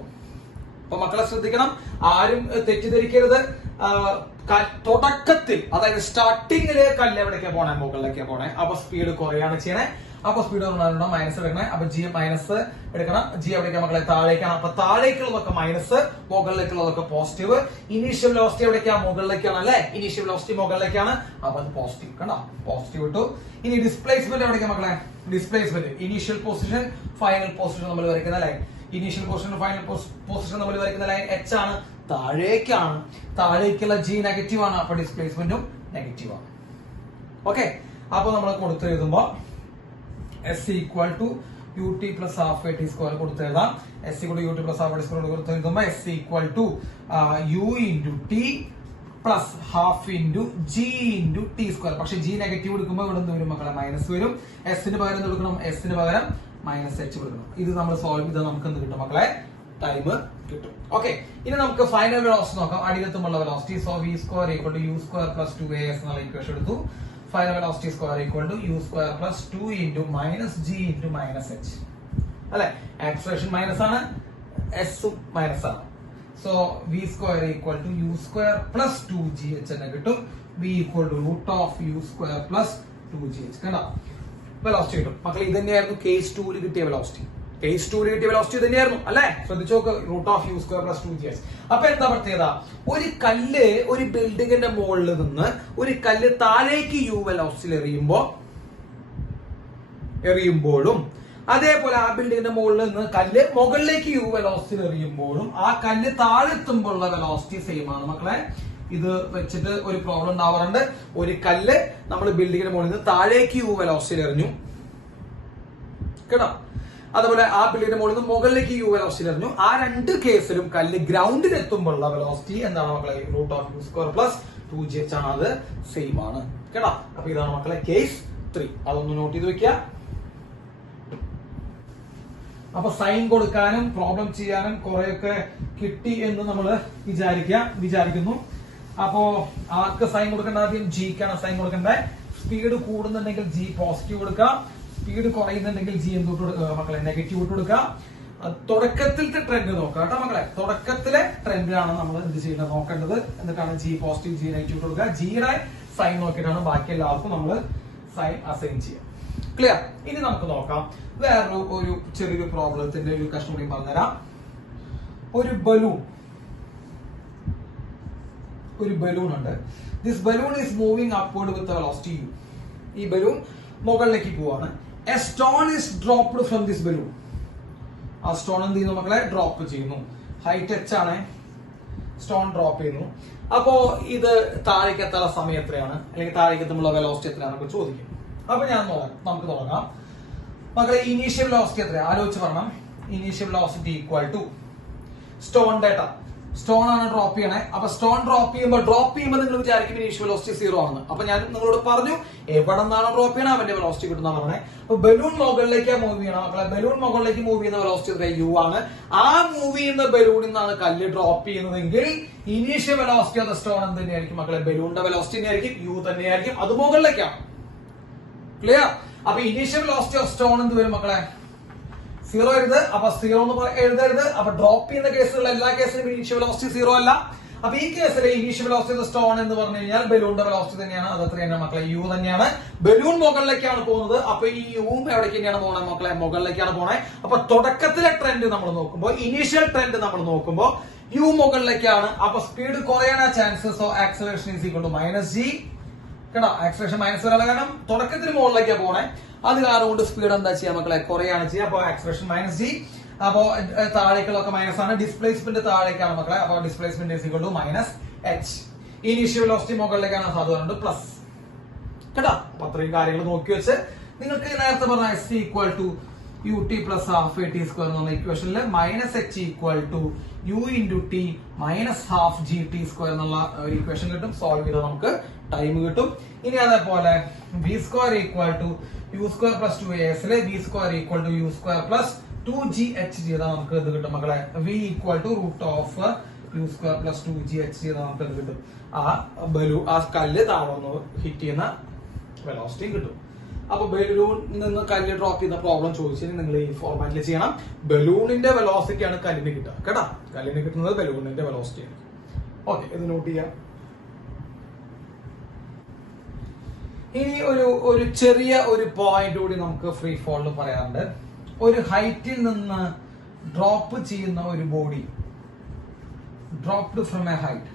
അപ്പൊ മക്കളെ ശ്രദ്ധിക്കണം, ആരും തെറ്റിദ്ധരിക്കരുത്. തുടക്കത്തിൽ അതായത് സ്റ്റാർട്ടിങ്ങില് കല്ല് എവിടേക്കാ പോണേ? മുകളിലേക്കാ പോണേ. അപ്പൊ സ്പീഡ് കുറയാണ് ചെയ്യണേ. അപ്പൊ സ്പീഡ് കുറഞ്ഞാൽ മൈനസ് എടുക്കണേ. അപ്പൊ ജി മൈനസ് എടുക്കണം. ജി എവിടേക്കാ മക്കളെ? താഴേക്കാണ്. അപ്പൊ താഴേക്കുള്ളതൊക്കെ മൈനസ്, മുകളിലേക്കുള്ളതൊക്കെ പോസിറ്റീവ്. ഇനീഷ്യൽ വെലോസിറ്റി എവിടേക്കാ? മുകളിലേക്കാണ് അല്ലെ. ഇനീഷ്യൽ വെലോസിറ്റി മുകളിലേക്കാണ്. അപ്പൊ അത് പോസിറ്റീവ് കണ്ടോ, പോസിറ്റീവ് ഇട്ടു. ഇനി ഡിസ്പ്ലേസ്മെന്റ് എവിടേക്കാ മക്കളെ? Displacement initial position final position നമ്മൾ വരയ്ക്കുന്ന line. Initial position final position നമ്മൾ വരയ്ക്കുന്ന ലൈൻ എച്ച് ആണ്, താഴേക്കാണ്. താഴേക്കുള്ള ജി നെഗറ്റീവ് ആണ്, അപ്പൊ ഡിസ്പ്ലേസ്മെന്റും നെഗറ്റീവ് ആണ്. ഓക്കെ, അപ്പൊ നമ്മൾ കൊടുത്ത് എഴുതുമ്പോ s equal to u t plus half t square കൊടുത്ത് എഴുതാം. S equal to u t plus half t square കൊടുത്ത് എഴുതുമ്പോ s equal to u into t plus half into g into t square. പക്ഷെ ജി നെഗറ്റീവ് എടുക്കുമ്പോൾ ഇവിടെ നിന്ന് വരും മക്കളെ? മൈനസ് വരും. എസിന് പകരം എന്ത് കൊടുക്കണം? എസിന് പകരം മൈനസ് എച്ച് കൊടുക്കണം. ഇത് നമ്മൾ സോൾവ് ചെയ്താൽ നമുക്ക് എന്ത് കിട്ടും മക്കളെ? ടൈം കിട്ടും. ഓക്കെ, ഇനി നമുക്ക് ഫൈനൽ വെലോസിറ്റി നോക്കാം. അടിയിലെത്തുമുള്ള velocity. So v square equal to u square plus 2as എന്നുള്ള ഇക്വേഷൻ എടുത്തു. Final velocity square equal to u square plus 2 into minus g into minus h അല്ലെ. ആക്സലറേഷൻ മൈനസ് ആണ്, എസും മൈനസ് ആണ്. So v square equal to u square plus 2gh എന്ന് കിട്ടും. V equal to root of u square plus 2gh കണ്ടോ, വെലോസിറ്റി കിട്ടും മക്കളെ. ഇത് തന്നെയായിരുന്നു കേസ് 2 കിട്ടിയ വെലോസിറ്റി. കേസ് 2 കിട്ടിയ വെലോസിറ്റി തന്നെയായിരുന്നു അല്ലെ. ശ്രദ്ധിച്ചു നോക്ക്, root of u square plus 2gh. അപ്പൊ എന്താ പ്രത്യേകത? ഒരു കല്ല് ഒരു ബിൽഡിങ്ങിന്റെ മുകളിൽ നിന്ന് ഒരു കല്ല് താഴേക്ക് യു വെലോസിറ്റിയിൽ എറിയുമ്പോഴും അതേപോലെ ആ ബിൽഡിങ്ങിന്റെ മുകളിൽ നിന്ന് കല്ല് മുകളിലേക്ക് യു വെലോസിറ്റിയിൽ എറിയുമ്പോഴും ആ കല്ല് താഴെത്തുമ്പോഴുള്ള വെലോസിറ്റി സെയിം ആണ് മക്കളെ. ഇത് വെച്ചിട്ട് ഒരു പ്രോബ്ലം ഉണ്ടാവാറുണ്ട്. ഒരു കല്ല് നമ്മൾ ബിൽഡിങ്ങിന്റെ മുകളിൽ നിന്ന് താഴേക്ക് യു വെലോസിറ്റിയിൽ എറിഞ്ഞു കേട്ടോ. അതുപോലെ ആ ബിൽഡിങ്ങിന്റെ മുകളിൽ നിന്ന് മുകളിലേക്ക് യു വെലോസിറ്റിയിൽ എറിഞ്ഞു. ആ രണ്ട് കേസിലും കല്ല് ഗ്രൗണ്ടിൽ എത്തുമ്പോഴുള്ള വെലോസിറ്റി എന്താണ് മക്കളെ? Root of u square plus 2gh ആണ്. അത് സെയിം ആണ് കേട്ടോ. അപ്പൊ ഇതാണ് മക്കളെ കേസ് 3. അതൊന്ന് നോട്ട് ചെയ്ത് വെക്കുക. അപ്പൊ സൈൻ കൊടുക്കാനും പ്രോബ്ലം ചെയ്യാനും കുറെയൊക്കെ കിട്ടി എന്ന് നമ്മൾ വിചാരിക്കുന്നു. അപ്പോ ആർക്ക് സൈൻ കൊടുക്കേണ്ട? ആദ്യം ജിക്കാണ് സൈൻ കൊടുക്കേണ്ടത്. സ്പീഡ് കൂടുന്നുണ്ടെങ്കിൽ ജി പോസിറ്റീവ് കൊടുക്കാം. സ്പീഡ് കുറയുന്നുണ്ടെങ്കിൽ ജി എന്ത് മക്കളെ? നെഗറ്റീവ് ഇട്ട് കൊടുക്കാം. തുടക്കത്തിലത്തെ ട്രെൻഡ് നോക്കാം കേട്ടോ മക്കളെ. തുടക്കത്തിലെ ട്രെൻഡിലാണ് നമ്മൾ എന്ത് ചെയ്യുന്നത് നോക്കേണ്ടത്. എന്നിട്ടാണ് ജി പോസിറ്റീവ് ജി നെഗറ്റീവ് ഇട്ട് കൊടുക്കുക. ജിയുടെ സൈൻ നോക്കിയിട്ടാണ് ബാക്കി എല്ലാവർക്കും നമ്മൾ സൈൻ അസൈൻ ചെയ്യുക. ക്ലിയർ? ഇനി നമുക്ക് നോക്കാം വേറൊരു ചെറിയൊരു പ്രോബ്ലത്തിന്റെ ഒരു കഷ്ണം കൂടി പറഞ്ഞുതരാം. ഒരു ബലൂൺ ഉണ്ട്. This balloon is moving upward with velocity u. ഈ ബലൂൺ മുകളിലേക്ക് പോവാണ്. A stone is dropped from this balloon. ആ സ്റ്റോൺ എന്ത് ചെയ്യുന്നു മക്കളെ? ഡ്രോപ്പ് ചെയ്യുന്നു. ഹൈറ്റ് h ആണ്. സ്റ്റോൺ ഡ്രോപ്പ് ചെയ്യുന്നു. അപ്പോ ഇത് താഴേക്ക് എത്താനുള്ള സമയം എത്രയാണ്, അല്ലെങ്കിൽ താഴേക്ക് എത്തുമ്പോൾ വെലോസിറ്റി എത്രയാണെന്നൊക്കെ ചോദിക്കും. അപ്പൊ നമുക്ക് തുടങ്ങാം. മക്കളെ ഇനീഷ്യൽ വെലോസിറ്റി എത്രയാണ് ആലോചിച്ച് പറയണം. Initial velocity equal to stone data. Stone ആണ് ഡ്രോപ്പ് ചെയ്യണേ. അപ്പൊ സ്റ്റോൺ ഡ്രോപ്പ് ചെയ്യുമ്പോൾ നിങ്ങൾ വിചാരിക്കും ഇനീഷ്യൽ വെലോസിറ്റി 0 ആണ്. അപ്പൊ ഞാൻ നിങ്ങളോട് പറഞ്ഞു എവിടെ നിന്നാണോ ഡ്രോപ്പ് ചെയ്യണം അവന്റെ വെലോസിറ്റി കിട്ടുന്ന പറഞ്ഞേ. അപ്പൊ ബലൂൺ മുകളിലേക്ക് മൂവ് ചെയ്യണം മക്കളെ. ബലൂൺ മുകളിലേക്ക് മൂവ് ചെയ്യുന്ന വെലോസിറ്റി യു ആണ്. ആ മൂവ് ചെയ്യുന്ന ബലൂണിൽ നിന്നാണ് കല്ല് ഡ്രോപ്പ് ചെയ്യുന്നതെങ്കിൽ initial velocity of the stone എന്ത് തന്നെയായിരിക്കും മക്കളെ? ബലൂണിന്റെ വെലോസിറ്റി തന്നെയായിരിക്കും, യു തന്നെയായിരിക്കും. അത് മുകളിലേക്കാണ്. ക്ലിയർ? അപ്പൊ ഇനീഷ്യൽ വെലോസിറ്റി ഓഫ് സ്റ്റോൺ എന്ത് വരും മക്കളെ? 0 എഴുത്. അപ്പൊ 0 എന്ന് എഴുതരുത്. അപ്പൊ ഡ്രോപ്പ് ചെയ്യുന്ന കേസുകൾ എല്ലാ കേസിലും ഇനീഷ്യൽ വെലോസിറ്റി 0 അല്ല. അപ്പൊ ഈ കേസിലെ ഇനീഷ്യൽ വെലോസിറ്റി ഓഫ് സ്റ്റോൺ എന്ന് പറഞ്ഞു കഴിഞ്ഞാൽ ബലൂണിന്റെ വെലോസിറ്റി തന്നെയാണ്. അത് എത്രയാണ് മക്കളെ? യു തന്നെയാണ്. ബലൂൺ മുകളിലേക്കാണ് പോകുന്നത്. അപ്പൊ ഈ യുവും എവിടേക്ക് തന്നെയാണ് പോണേ മക്കളെ? മുകളിലേക്കാണ് പോണേ. അപ്പൊ തുടക്കത്തിലെ ട്രെൻഡ് നമ്മൾ നോക്കുമ്പോൾ, ഇനീഷ്യൽ ട്രെൻഡ് നമ്മൾ നോക്കുമ്പോൾ യു മുകളിലേക്കാണ്. അപ്പൊ സ്പീഡ് കുറയാനാ chances. So acceleration is equal to -g. കേട്ടോ, ആക്സലറേഷൻ മൈനസ് വരാനുള്ള കാരണം തുടക്കത്തിന് മുകളിലേക്കാണ് പോണേ. അത് കാരണം കൊണ്ട് സ്പീഡ് എന്താ ചെയ്യാ മക്കളെ? കുറയാണ് ചെയ്യുക. അപ്പൊ ആക്സലറേഷൻ -g. അപ്പോ താഴേക്കുള്ളൊക്കെ മൈനസ് ആണ്. ഡിസ്പ്ലേസ്മെന്റ് താഴേക്കാണ് മക്കളെ. അപ്പൊ displacement is equal to -h. Initial velocity മുകളിലേക്കാണ്, സാധാരണ പ്ലസ്. കേട്ടോ, അപ്പൊ അത്രയും കാര്യങ്ങൾ നോക്കി വെച്ച് നിങ്ങൾക്ക് നേരത്തെ പറഞ്ഞ s equal to ut plus half a t square എന്ന ഇക്വേഷനിൽ -h equal to u into t minus half g t square എന്നുള്ള ഒരു ഇക്വേഷൻ കിട്ടും. സോൾവ് ചെയ്താൽ നമുക്ക് ടൈം കിട്ടും. ഇനി അതേപോലെ v square equal to u square plus 2as v square equal to u square plus 2gh ചെയ്താൽ നമുക്ക് ഇത് കിട്ടും മക്കളെ. v equal to root of u square plus 2gh ചെയ്താൽ നമുക്ക് ഇത് കിട്ടും. ആ കല്ല് താഴെ ഹിറ്റ് ചെയ്യുന്ന വെലോസിറ്റി കിട്ടും. അപ്പൊ ബലൂണിൽ നിന്ന് കല്ല് ഡ്രോപ്പ് ചെയ്യുന്ന പ്രോബ്ലം ചോദിച്ചാൽ നിങ്ങൾ ഈ ഫോർമാറ്റിൽ ചെയ്യണം. ബലൂണിന്റെ വെലോസിറ്റി ആണ് കല്ലിന് കിട്ടുക. കേട്ടോ, കല്ലിന് കിട്ടുന്നത് ബലൂണിന്റെ വെലോസിറ്റി ആണ്. ഓക്കെ, ഇത് നോട്ട് ചെയ്യാം. ഇനി ഒരു ചെറിയ ഒരു പോയിന്റ് കൂടി നമുക്ക് ഫ്രീ ഫോളിൽ പറയാറുണ്ട്. ഒരു ഹൈറ്റിൽ നിന്ന് ഡ്രോപ്പ് ചെയ്യുന്ന ഒരു body, dropped from a height,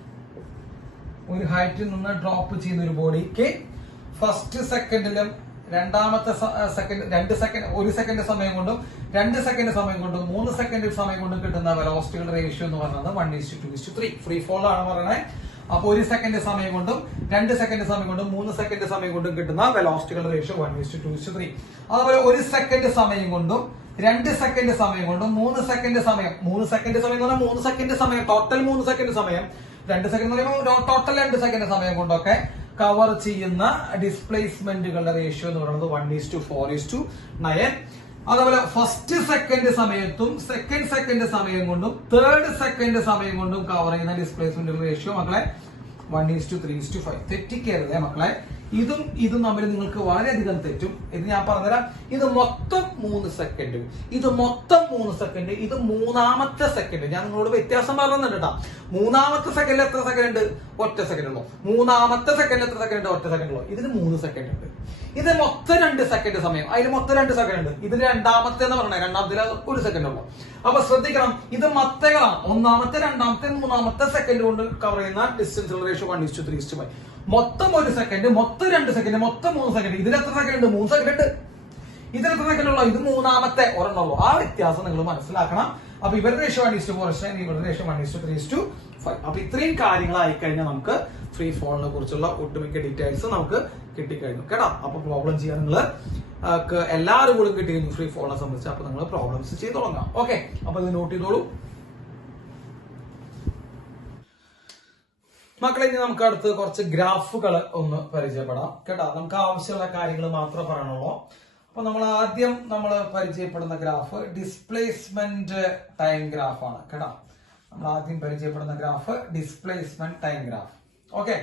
ഒരു ഹൈറ്റിൽ നിന്ന് ഡ്രോപ്പ് ചെയ്യുന്ന ഒരു ബോഡിക്ക് ഫസ്റ്റ് സെക്കൻഡിലും രണ്ടാമത്തെ സെക്കൻഡ് 2 സെക്കൻഡ്, 1 സെക്കൻഡ് സമയം കൊണ്ടും 2 സെക്കൻഡ് സമയം കൊണ്ടും 3 സെക്കൻഡ് സമയം കൊണ്ടും കിട്ടുന്ന വെലോസിറ്റികളുടെ റേഷ്യോ എന്ന് പറയുന്നത് 1:2:3. ഫ്രീ ഫോൾ ആണ് പറയുന്നത്. അപ്പൊ 1 സെക്കൻഡ് സമയം കൊണ്ടും 2 സെക്കൻഡ് സമയം കൊണ്ടും 3 സെക്കൻഡ് സമയം കൊണ്ടും കിട്ടുന്ന വെലോസിറ്റികളുടെ റേഷ്യോ 1:2:3. അതുപോലെ 1 സെക്കൻഡ് സമയം കൊണ്ടും 2 സെക്കൻഡ് സമയം കൊണ്ടും 3 സെക്കൻഡ് സമയം എന്ന് പറഞ്ഞാൽ 3 സെക്കൻഡ് സമയം, ടോട്ടൽ 3 സെക്കൻഡ് സമയം, 2 സെക്കൻഡ് എന്ന് പറയുമ്പോൾ ടോട്ടൽ 2 സെക്കൻഡ് സമയം കൊണ്ടൊക്കെ കവർ ചെയ്യുന്ന ഡിസ്പ്ലേസ്മെന്റുകളുടെ റേഷ്യോ എന്ന് പറയുന്നത് 1:4:9. അതുപോലെ ഫസ്റ്റ് സെക്കൻഡ് സമയത്തും സെക്കൻഡ് സെക്കൻഡ് സമയം കൊണ്ടും തേർഡ് സെക്കൻഡ് സമയം കൊണ്ടും കവർ ചെയ്യുന്ന ഡിസ്പ്ലേസ്മെന്റ് റേഷ്യോ മക്കളെ 1:3:5. തെറ്റിക്കരുതേ മക്കളെ. ഇതും തമ്മിൽ നിങ്ങൾക്ക് വളരെയധികം തെറ്റും. ഇത് ഞാൻ പറഞ്ഞുതരാം. ഇത് മൊത്തം 3 സെക്കൻഡ്, ഇത് മൊത്തം 3 സെക്കൻഡ്, ഇത് മൂന്നാമത്തെ സെക്കൻഡ്. ഞാൻ നിങ്ങളോട് വ്യത്യാസം പറയുന്നുണ്ട് കേട്ടോ. മൂന്നാമത്തെ സെക്കൻഡിൽ എത്ര സെക്കൻഡ് ഉണ്ട്? ഒറ്റ സെക്കൻഡ് ഉള്ളൂ. മൂന്നാമത്തെ സെക്കൻഡിൽ എത്ര സെക്കൻഡ് ഉണ്ട്? ഒറ്റ സെക്കൻഡ് ഉള്ളൂ. ഇതിന് 3 സെക്കൻഡ് ഉണ്ട്. ഇത് മൊത്തം 2 സെക്കൻഡ് സമയം, അതിൽ മൊത്തം 2 സെക്കൻഡ് ഉണ്ട്. ഇതിൽ രണ്ടാമത്തെ എന്ന് പറഞ്ഞത് രണ്ടാമത്തിൽ 1 സെക്കൻഡ് ഉള്ളൂ. അപ്പൊ ശ്രദ്ധിക്കണം, ഇത് മത്തകളാണ്. ഒന്നാമത്തെ, രണ്ടാമത്തെ, മൂന്നാമത്തെ സെക്കൻഡ് കൊണ്ട് കവർ ചെയ്യുന്ന ഡിസ്റ്റൻസ് റേഷ്യോ 1:3:5. മൊത്തം 1 സെക്കൻഡ്, മൊത്തം 2 സെക്കൻഡ്, മൊത്തം 3 സെക്കൻഡ്. ഇതിൽ എത്ര സെക്കൻഡ് ഉണ്ട്? 3 സെക്കൻഡ്. ഇതിൽ എത്ര സെക്കൻഡ് ഉള്ളൂ? ഇത് മൂന്നാമത്തെ ഒരെണ്ണുള്ളൂ. ആ വ്യത്യാസം നിങ്ങൾ മനസ്സിലാക്കണം. അപ്പൊ ഇവരുടെ റേഷ്യോ 1:4:9, ഇവരുടെ റേഷ്യോ 1:3:5. അപ്പൊ ഇത്രയും കാര്യങ്ങളായി കഴിഞ്ഞാൽ നമുക്ക് ഫ്രീ ഫോളിനെ കുറിച്ചുള്ള ഒട്ടുമിക്ക ഡീറ്റെയിൽസ് നമുക്ക് കിട്ടിക്കഴിഞ്ഞു. കേട്ടോ, അപ്പൊ പ്രോബ്ലം ചെയ്യാൻ നിങ്ങൾ എല്ലാവരും കൂടെ കിട്ടിക്കഴിഞ്ഞു ഫ്രീ ഫോളിനെ സംബന്ധിച്ച്. അപ്പൊ നിങ്ങൾ പ്രോബ്ലംസ് ചെയ്ത് തുടങ്ങാം. ഓക്കെ, അപ്പൊ ഇത് നോട്ട് ചെയ്തോളൂ മക്കളെ. ഇനി നമുക്ക് അടുത്ത് കുറച്ച് ഗ്രാഫുകൾ ഒന്ന് പരിചയപ്പെടാം. കേട്ടോ, നമുക്ക് ആവശ്യമുള്ള കാര്യങ്ങൾ മാത്രമേ പറയണുള്ളൂ. അപ്പൊ ആദ്യം നമ്മൾ പരിചയപ്പെടുന്ന ഗ്രാഫ് ഡിസ്പ്ലേസ്മെന്റ് ടൈം ഗ്രാഫ് ആണ്. കേട്ടോ, നമ്മൾ ആദ്യം പരിചയപ്പെടുന്ന ഗ്രാഫ് ഡിസ്പ്ലേസ്മെന്റ് ടൈം ഗ്രാഫ്. ഓക്കെ,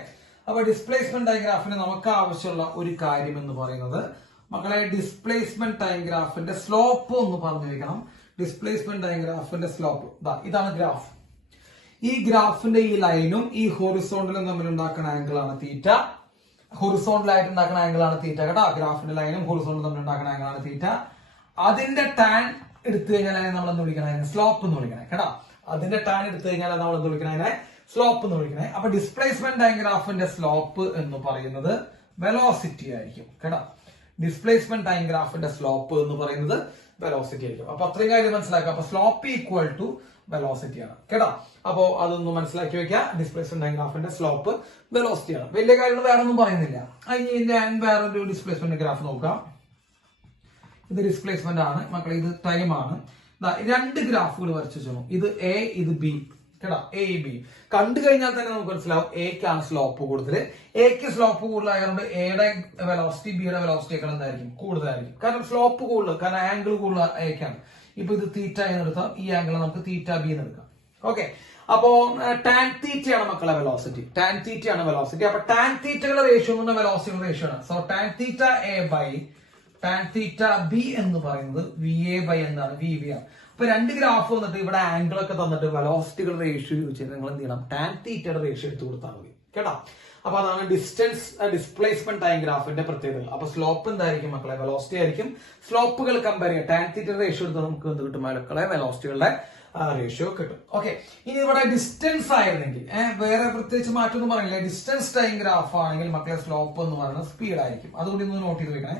അപ്പൊ ഡിസ്പ്ലേസ്മെന്റ് ടൈം ഗ്രാഫിന് നമുക്ക് ആവശ്യമുള്ള ഒരു കാര്യം എന്ന് പറയുന്നത് മക്കളെ, ഡിസ്പ്ലേസ്മെന്റ് ടൈം ഗ്രാഫിന്റെ സ്ലോപ്പ് ഒന്ന് പറഞ്ഞു വെക്കണം. ഡിസ്പ്ലേസ്മെന്റ് ടൈം ഗ്രാഫിന്റെ സ്ലോപ്പ് ഇതാണ് ഗ്രാഫ്. ഈ ഗ്രാഫിന്റെ ഈ ലൈനും ഈ ഹൊറിസോണ്ടലും തമ്മിൽ ഉണ്ടാക്കുന്ന ആംഗിൾ ആണ് തീറ്റ. ഹൊറിസോണ്ടൽ ആയിട്ട് ഉണ്ടാക്കുന്ന ആംഗിൾ ആണ് തീറ്റ. കേട്ടോ, ഗ്രാഫിന്റെ ലൈനും ഹൊറിസോണ്ടലും തമ്മിൽ ഉണ്ടാക്കുന്ന ആംഗിൾ ആണ് തീറ്റ. അതിന്റെ ടാൻ എടുത്തു കഴിഞ്ഞാൽ നമ്മൾ എന്ത് വിളിക്കണം? സ്ലോപ്പ് എന്ന് വിളിക്കണേ. കേട്ടോ, അതിന്റെ ടാൻ എടുത്തു കഴിഞ്ഞാൽ നമ്മൾ എന്ത് വിളിക്കണേ? സ്ലോപ്പ് എന്ന് വിളിക്കണേ. അപ്പൊ ഡിസ്പ്ലേസ്മെന്റ് ടൈം ഗ്രാഫിന്റെ സ്ലോപ്പ് എന്ന് പറയുന്നത് വെലോസിറ്റി ആയിരിക്കും. കേട്ടോ, ഡിസ്പ്ലേസ്മെന്റ് ടൈം ഗ്രാഫിന്റെ സ്ലോപ്പ് എന്ന് പറയുന്നത് വെലോസിറ്റി ആയിരിക്കും. അപ്പൊ അത്രയും കാര്യം മനസ്സിലാക്കുക. അപ്പൊ സ്ലോപ്പ് ഈക്വൽ ടു വെലോസിറ്റി ആണ് കേട്ടോ. അപ്പോ അതൊന്ന് മനസ്സിലാക്കി വെക്കുക. ഡിസ്പ്ലേസ്മെന്റ് ലൈൻ ഗ്രാഫിന്റെ സ്ലോപ്പ് വെലോസിറ്റി ആണ്. വലിയ കാര്യങ്ങൾ വേറെ ഒന്നും പറയുന്നില്ല. ഇനി ഞാൻ വേറൊരു ഡിസ്പ്ലേസ്മെന്റ് ഗ്രാഫ് നോക്കാം. ഇത് ഡിസ്പ്ലേസ്മെന്റ് ആണ് മക്കളെ, ഇത് ടൈം ആണ്. രണ്ട് ഗ്രാഫുകൾ വരച്ചു വെച്ചു. ഇത് എ, ഇത് ബി കേട്ടോ. എ ബി കണ്ടു കഴിഞ്ഞാൽ തന്നെ നമുക്ക് മനസ്സിലാവും എക്കാണ് സ്ലോപ്പ് കൂടുതൽ. എക്ക് സ്ലോപ്പ് കൂടുതലായതുകൊണ്ട് എയുടെ വെലോസിറ്റി ബിയുടെ വെലോസിറ്റിയേക്കാൾ എന്തായിരിക്കും കൂടുതലായിരിക്കും. കാരണം സ്ലോപ്പ് കൂടുതൽ, കാരണം ആംഗിൾ കൂടുതൽ എക്കാണ്. ഇപ്പൊ ഇത് തീറ്റ എന്ന് എടുത്താൽ ഈ ആംഗിൾ നമുക്ക് തീറ്റ ബി എന്ന് എടുക്കാം. ഓക്കെ, അപ്പോ ടാൻ തീറ്റയാണ് മക്കളെ വെലോസിറ്റി. ടാൻ തീറ്റയാണ് വെലോസിറ്റി. അപ്പൊ ടാൻ തീറ്റകളുടെ റേഷ്യോ എന്ന് പറഞ്ഞാൽ വെലോസിറ്റിയുടെ റേഷ്യോ ആണ്. So tan theta a by tan theta b എന്ന് പറയുന്നത് വി എ ബൈ എന്താണ്, വി ബി ആണ്. അപ്പൊ രണ്ട് ഗ്രാഫ് വന്നിട്ട് ഇവിടെ ആംഗിൾ ഒക്കെ തന്നിട്ട് വെലോസിറ്റികളുടെ റേഷ്യോ ചോദിച്ചാൽ നിങ്ങൾ എന്ത് ചെയ്യണം, ടാൻ തീറ്റയുടെ റേഷ്യോ എടുത്ത് കൊടുത്താൽ മതി കേട്ടോ. അപ്പൊ അതാണ് ഡിസ്റ്റൻസ് ഡിസ്പ്ലേസ്മെന്റ് ടൈം ഗ്രാഫിന്റെ പ്രത്യേകത. അപ്പൊ സ്ലോപ്പ് എന്തായിരിക്കും മക്കളെ, വെലോസിറ്റി ആയിരിക്കും. സ്ലോപ്പുകൾ കമ്പയർ ചെയ്യാം. ടാൻ തീറ്റയുടെ റേഷ്യോ എടുത്താൽ നമുക്ക് എന്ത് കിട്ടും മക്കളെ, വെലോസിറ്റികളുടെ റേഷ്യോ കിട്ടും. ഓക്കെ, ഇനി ഇവിടെ ഡിസ്റ്റൻസ് ആയിരുന്നെങ്കിൽ വേറെ പ്രത്യേകിച്ച് മാറ്റമൊന്നും പറയില്ല. ഡിസ്റ്റൻസ് ടൈം ഗ്രാഫ് ആണെങ്കിൽ മക്കളെ സ്ലോപ്പ് എന്ന് പറയുന്നത് സ്പീഡ് ആയിരിക്കും. അതുകൂടി ഒന്ന് നോട്ട് ചെയ്ത് വെക്കണേ.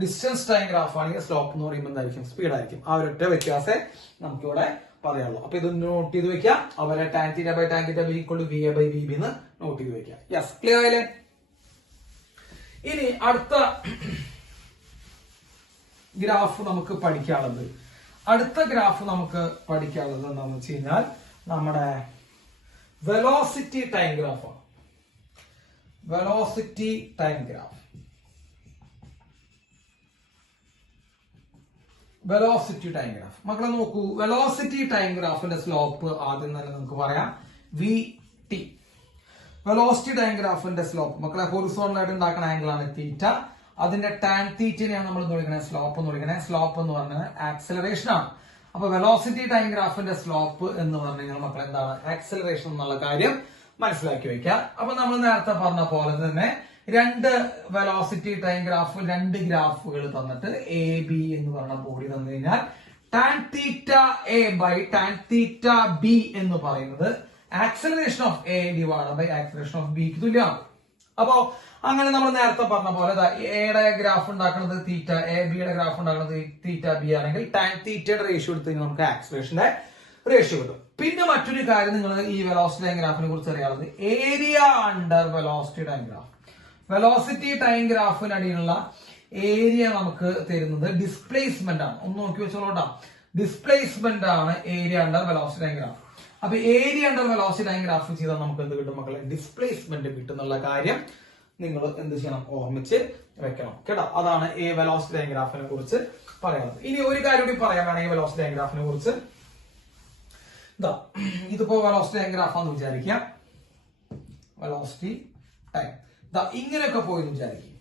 ഡിസ്റ്റൻസ് ടൈം ഗ്രാഫ് ആണെങ്കിൽ സ്ലോപ്പ് എന്ന് പറയുമ്പോൾ എന്തായിരിക്കും, സ്പീഡ് ആയിരിക്കും. ആ ഒരൊറ്റ വ്യത്യാസമേ നമുക്കിവിടെ പറയാനുള്ളൂ. അപ്പൊ ഇത് നോട്ട് ചെയ്ത് വെക്കുക. അവരെ tan theta by tan theta b equal to v a by v b എന്ന് നോട്ട് ചെയ്ത് വെക്കുക. യെസ്, ക്ലിയർ ആയില്ലേ? ഇനി അടുത്ത ഗ്രാഫ് നമുക്ക് പഠിക്കാനുള്ളത് എന്താണെന്ന് വെച്ച് കഴിഞ്ഞാൽ നമ്മുടെ വെലോസിറ്റി ടൈം ഗ്രാഫാണ്. Velocity time graph. Velocity time graph മക്കളെ നോക്കൂ. വെലോസിറ്റി ടൈം ഗ്രാഫിന്റെ സ്ലോപ്പ് ആദ്യം തന്നെ നമുക്ക് പറയാം വി ടി. വെലോസിറ്റി ടൈം ഗ്രാഫിന്റെ സ്ലോപ്പ് മക്കളെ ഹൊറിസോണ്ടലായിട്ട് ഉണ്ടാക്കുന്ന ആംഗിൾ ആണ് തീറ്റ. അതിന്റെ ടാൻ തീറ്റനെയാണ് നമ്മൾ വിളിക്കുന്നത് സ്ലോപ്പ് എന്ന് വിളിക്കുന്നത്. സ്ലോപ്പ് എന്ന് പറഞ്ഞാൽ ആക്സലറേഷൻ ആണ്. അപ്പൊ വെലോസിറ്റി ടൈം ഗ്രാഫിന്റെ സ്ലോപ്പ് എന്ന് പറഞ്ഞു കഴിഞ്ഞാൽ മക്കളെ എന്താണ്, ആക്സലറേഷൻ എന്നുള്ള കാര്യം മനസ്സിലാക്കി വെക്കുക. അപ്പൊ നമ്മൾ നേരത്തെ പറഞ്ഞ പോലെ തന്നെ രണ്ട് വെലോസിറ്റി ടൈം ഗ്രാഫ്, രണ്ട് ഗ്രാഫുകൾ തന്നിട്ട് എ ബി എന്ന് പറയുന്ന ബോഡി തന്നു കഴിഞ്ഞാൽ tan theta a by tan theta b എന്ന് പറയുന്നത് acceleration of a divide by acceleration of ബിക്ക് തുല്യമാണ്. അപ്പോ അങ്ങനെ നമ്മൾ നേരത്തെ പറഞ്ഞ പോലെ എയുടെ ഗ്രാഫ് ഉണ്ടാക്കുന്നത് തീറ്റ എ, ബിയുടെ ഗ്രാഫ് ഉണ്ടാക്കുന്നത് തീറ്റ ബി ആണെങ്കിൽ ടാൻ തീറ്റയുടെ റേഷ്യോ എടുത്ത് കഴിഞ്ഞാൽ നമുക്ക് ആക്സലറേഷന്റെ റേഷ്യോ കിട്ടും. പിന്നെ മറ്റൊരു കാര്യം നിങ്ങൾ ഈ വെലോസിറ്റി ടൈം ഗ്രാഫിനെ കുറിച്ച് അറിയാവുന്നത് area under velocity time graph. Velocity time ഗ്രാഫിനടിയിലുള്ള ഏരിയ നമുക്ക് തരുന്നത് ഡിസ്പ്ലേസ്മെന്റ് ആണ്. ഒന്ന് നോക്കി വെച്ചോളൂട്ടാ, ഡിസ്പ്ലേസ്മെന്റ് ആണ് area under velocity time graph. അപ്പൊ area under velocity time graph ചെയ്താൽ നമുക്ക് എന്ത് കിട്ടും മക്കളെ, ഡിസ്പ്ലേസ്മെന്റ് കിട്ടുന്നുള്ള കാര്യം നിങ്ങൾ എന്ത് ചെയ്യണം, ഓർമ്മിച്ച് വെക്കണം കേട്ടോ. അതാണ് ഈ വെലോസിറ്റി ടൈം ഗ്രാഫിനെ കുറിച്ച് പറയുന്നത്. ഇനി ഒരു കാര്യം കൂടി പറയാൻ വേണമെങ്കിൽ വെലോസിറ്റി ടൈം ഗ്രാഫിനെ കുറിച്ച്, ഇതിപ്പോ വെലോസിറ്റി ടൈം ഗ്രാഫാന്ന് വിചാരിക്കാം. വെലോസിറ്റി ടൈം ഇങ്ങനെയൊക്കെ പോയി വിചാരിക്കും.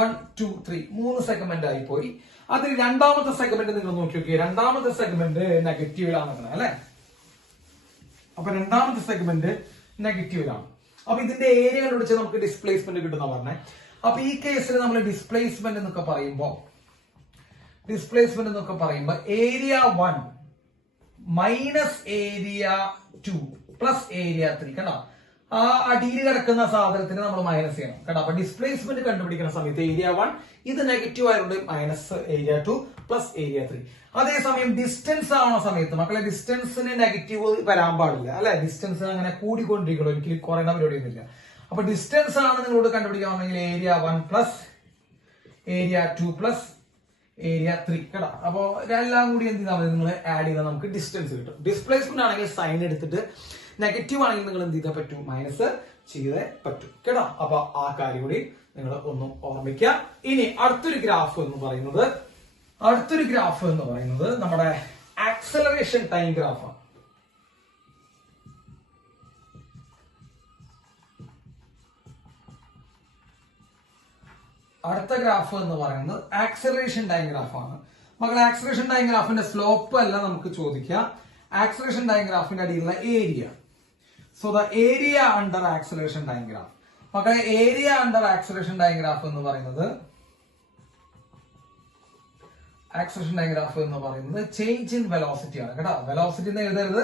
1 2 3 3 സെഗ്മെന്റ് ആയി പോയി. അതിൽ രണ്ടാമത്തെ സെഗ്മെന്റ് നിങ്ങൾ നോക്കി നോക്കിയേ. രണ്ടാമത്തെ സെഗ്മെന്റ് നെഗറ്റീവിലാണ് അല്ലെ. അപ്പൊ രണ്ടാമത്തെ സെഗ്മെന്റ് നെഗറ്റീവിലാണ്. അപ്പൊ ഇതിന്റെ ഏരിയ കണ്ടുപിടിച്ച് നമുക്ക് ഡിസ്പ്ലേസ്മെന്റ് കിട്ടുന്ന പറഞ്ഞേ. അപ്പൊ ഈ കേസിൽ നമ്മൾ ഡിസ്പ്ലേസ്മെന്റ് എന്നൊക്കെ പറയുമ്പോ area 1 minus area 2 plus area 3 കണ്ടോ. ആ അടിയിൽ കിടക്കുന്ന സാധനത്തിന് നമ്മൾ മൈനസ് ചെയ്യണം കേട്ടോ. അപ്പൊ ഡിസ്പ്ലേസ്മെന്റ് കണ്ടുപിടിക്കുന്ന സമയത്ത് ഏരിയ 1 ഇത് നെഗറ്റീവ് ആയതുകൊണ്ട് മൈനസ് ഏരിയ 2 പ്ലസ് ഏരിയ 3. അതേസമയം ഡിസ്റ്റൻസ് ആവുന്ന സമയത്ത് മക്കളെ ഡിസ്റ്റൻസിന് നെഗറ്റീവ് വരാൻ പാടില്ല അല്ലെ. ഡിസ്റ്റൻസ് അങ്ങനെ കൂടിക്കൊണ്ടിരിക്കണം, ഒരിക്കലും കുറയുന്ന പരിപാടിയൊന്നുമില്ല. അപ്പൊ ഡിസ്റ്റൻസ് ആണ് നിങ്ങളോട് കണ്ടുപിടിക്കാമെങ്കിൽ area 1 plus area 2 plus area 3 കേട്ടോ. അപ്പൊ എല്ലാം കൂടി എന്ത് ചെയ്താൽ മതി, നിങ്ങൾ ആഡ് ചെയ്താൽ നമുക്ക് ഡിസ്റ്റൻസ് കിട്ടും. ഡിസ്പ്ലേസ്മെന്റ് ആണെങ്കിൽ സൈൻ എടുത്തിട്ട്, നെഗറ്റീവ് ആണെങ്കിൽ നിങ്ങൾ എന്ത് ചെയ്താൽ പറ്റും, മൈനസ് ചെയ്തേ പറ്റും കേട്ടോ. അപ്പൊ ആ കാര്യം കൂടി നിങ്ങൾ ഒന്നും ഓർമ്മിക്കുക. ഇനി അടുത്തൊരു ഗ്രാഫ് എന്ന് പറയുന്നത് നമ്മുടെ ആക്സലറേഷൻ ടൈം ഗ്രാഫാണ്. അടുത്ത ഗ്രാഫ് എന്ന് പറയുന്നത് ആക്സലറേഷൻ ടൈം ഗ്രാഫാണ്. മക്കളെ ആക്സലറേഷൻ ടൈം ഗ്രാഫിന്റെ സ്ലോപ്പ് അല്ല നമുക്ക് ചോദിക്കുക, ആക്സലറേഷൻ ടൈം ഗ്രാഫിന്റെ അടിയിലുള്ള area. So the area under acceleration time graph. മക്കളെ area under acceleration time graph എന്ന് പറയുന്നത് ചേഞ്ച് ഇൻ വെലോസിറ്റി ആണ് കേട്ടോ. വെലോസിറ്റി എന്ന് എഴുതരുത്,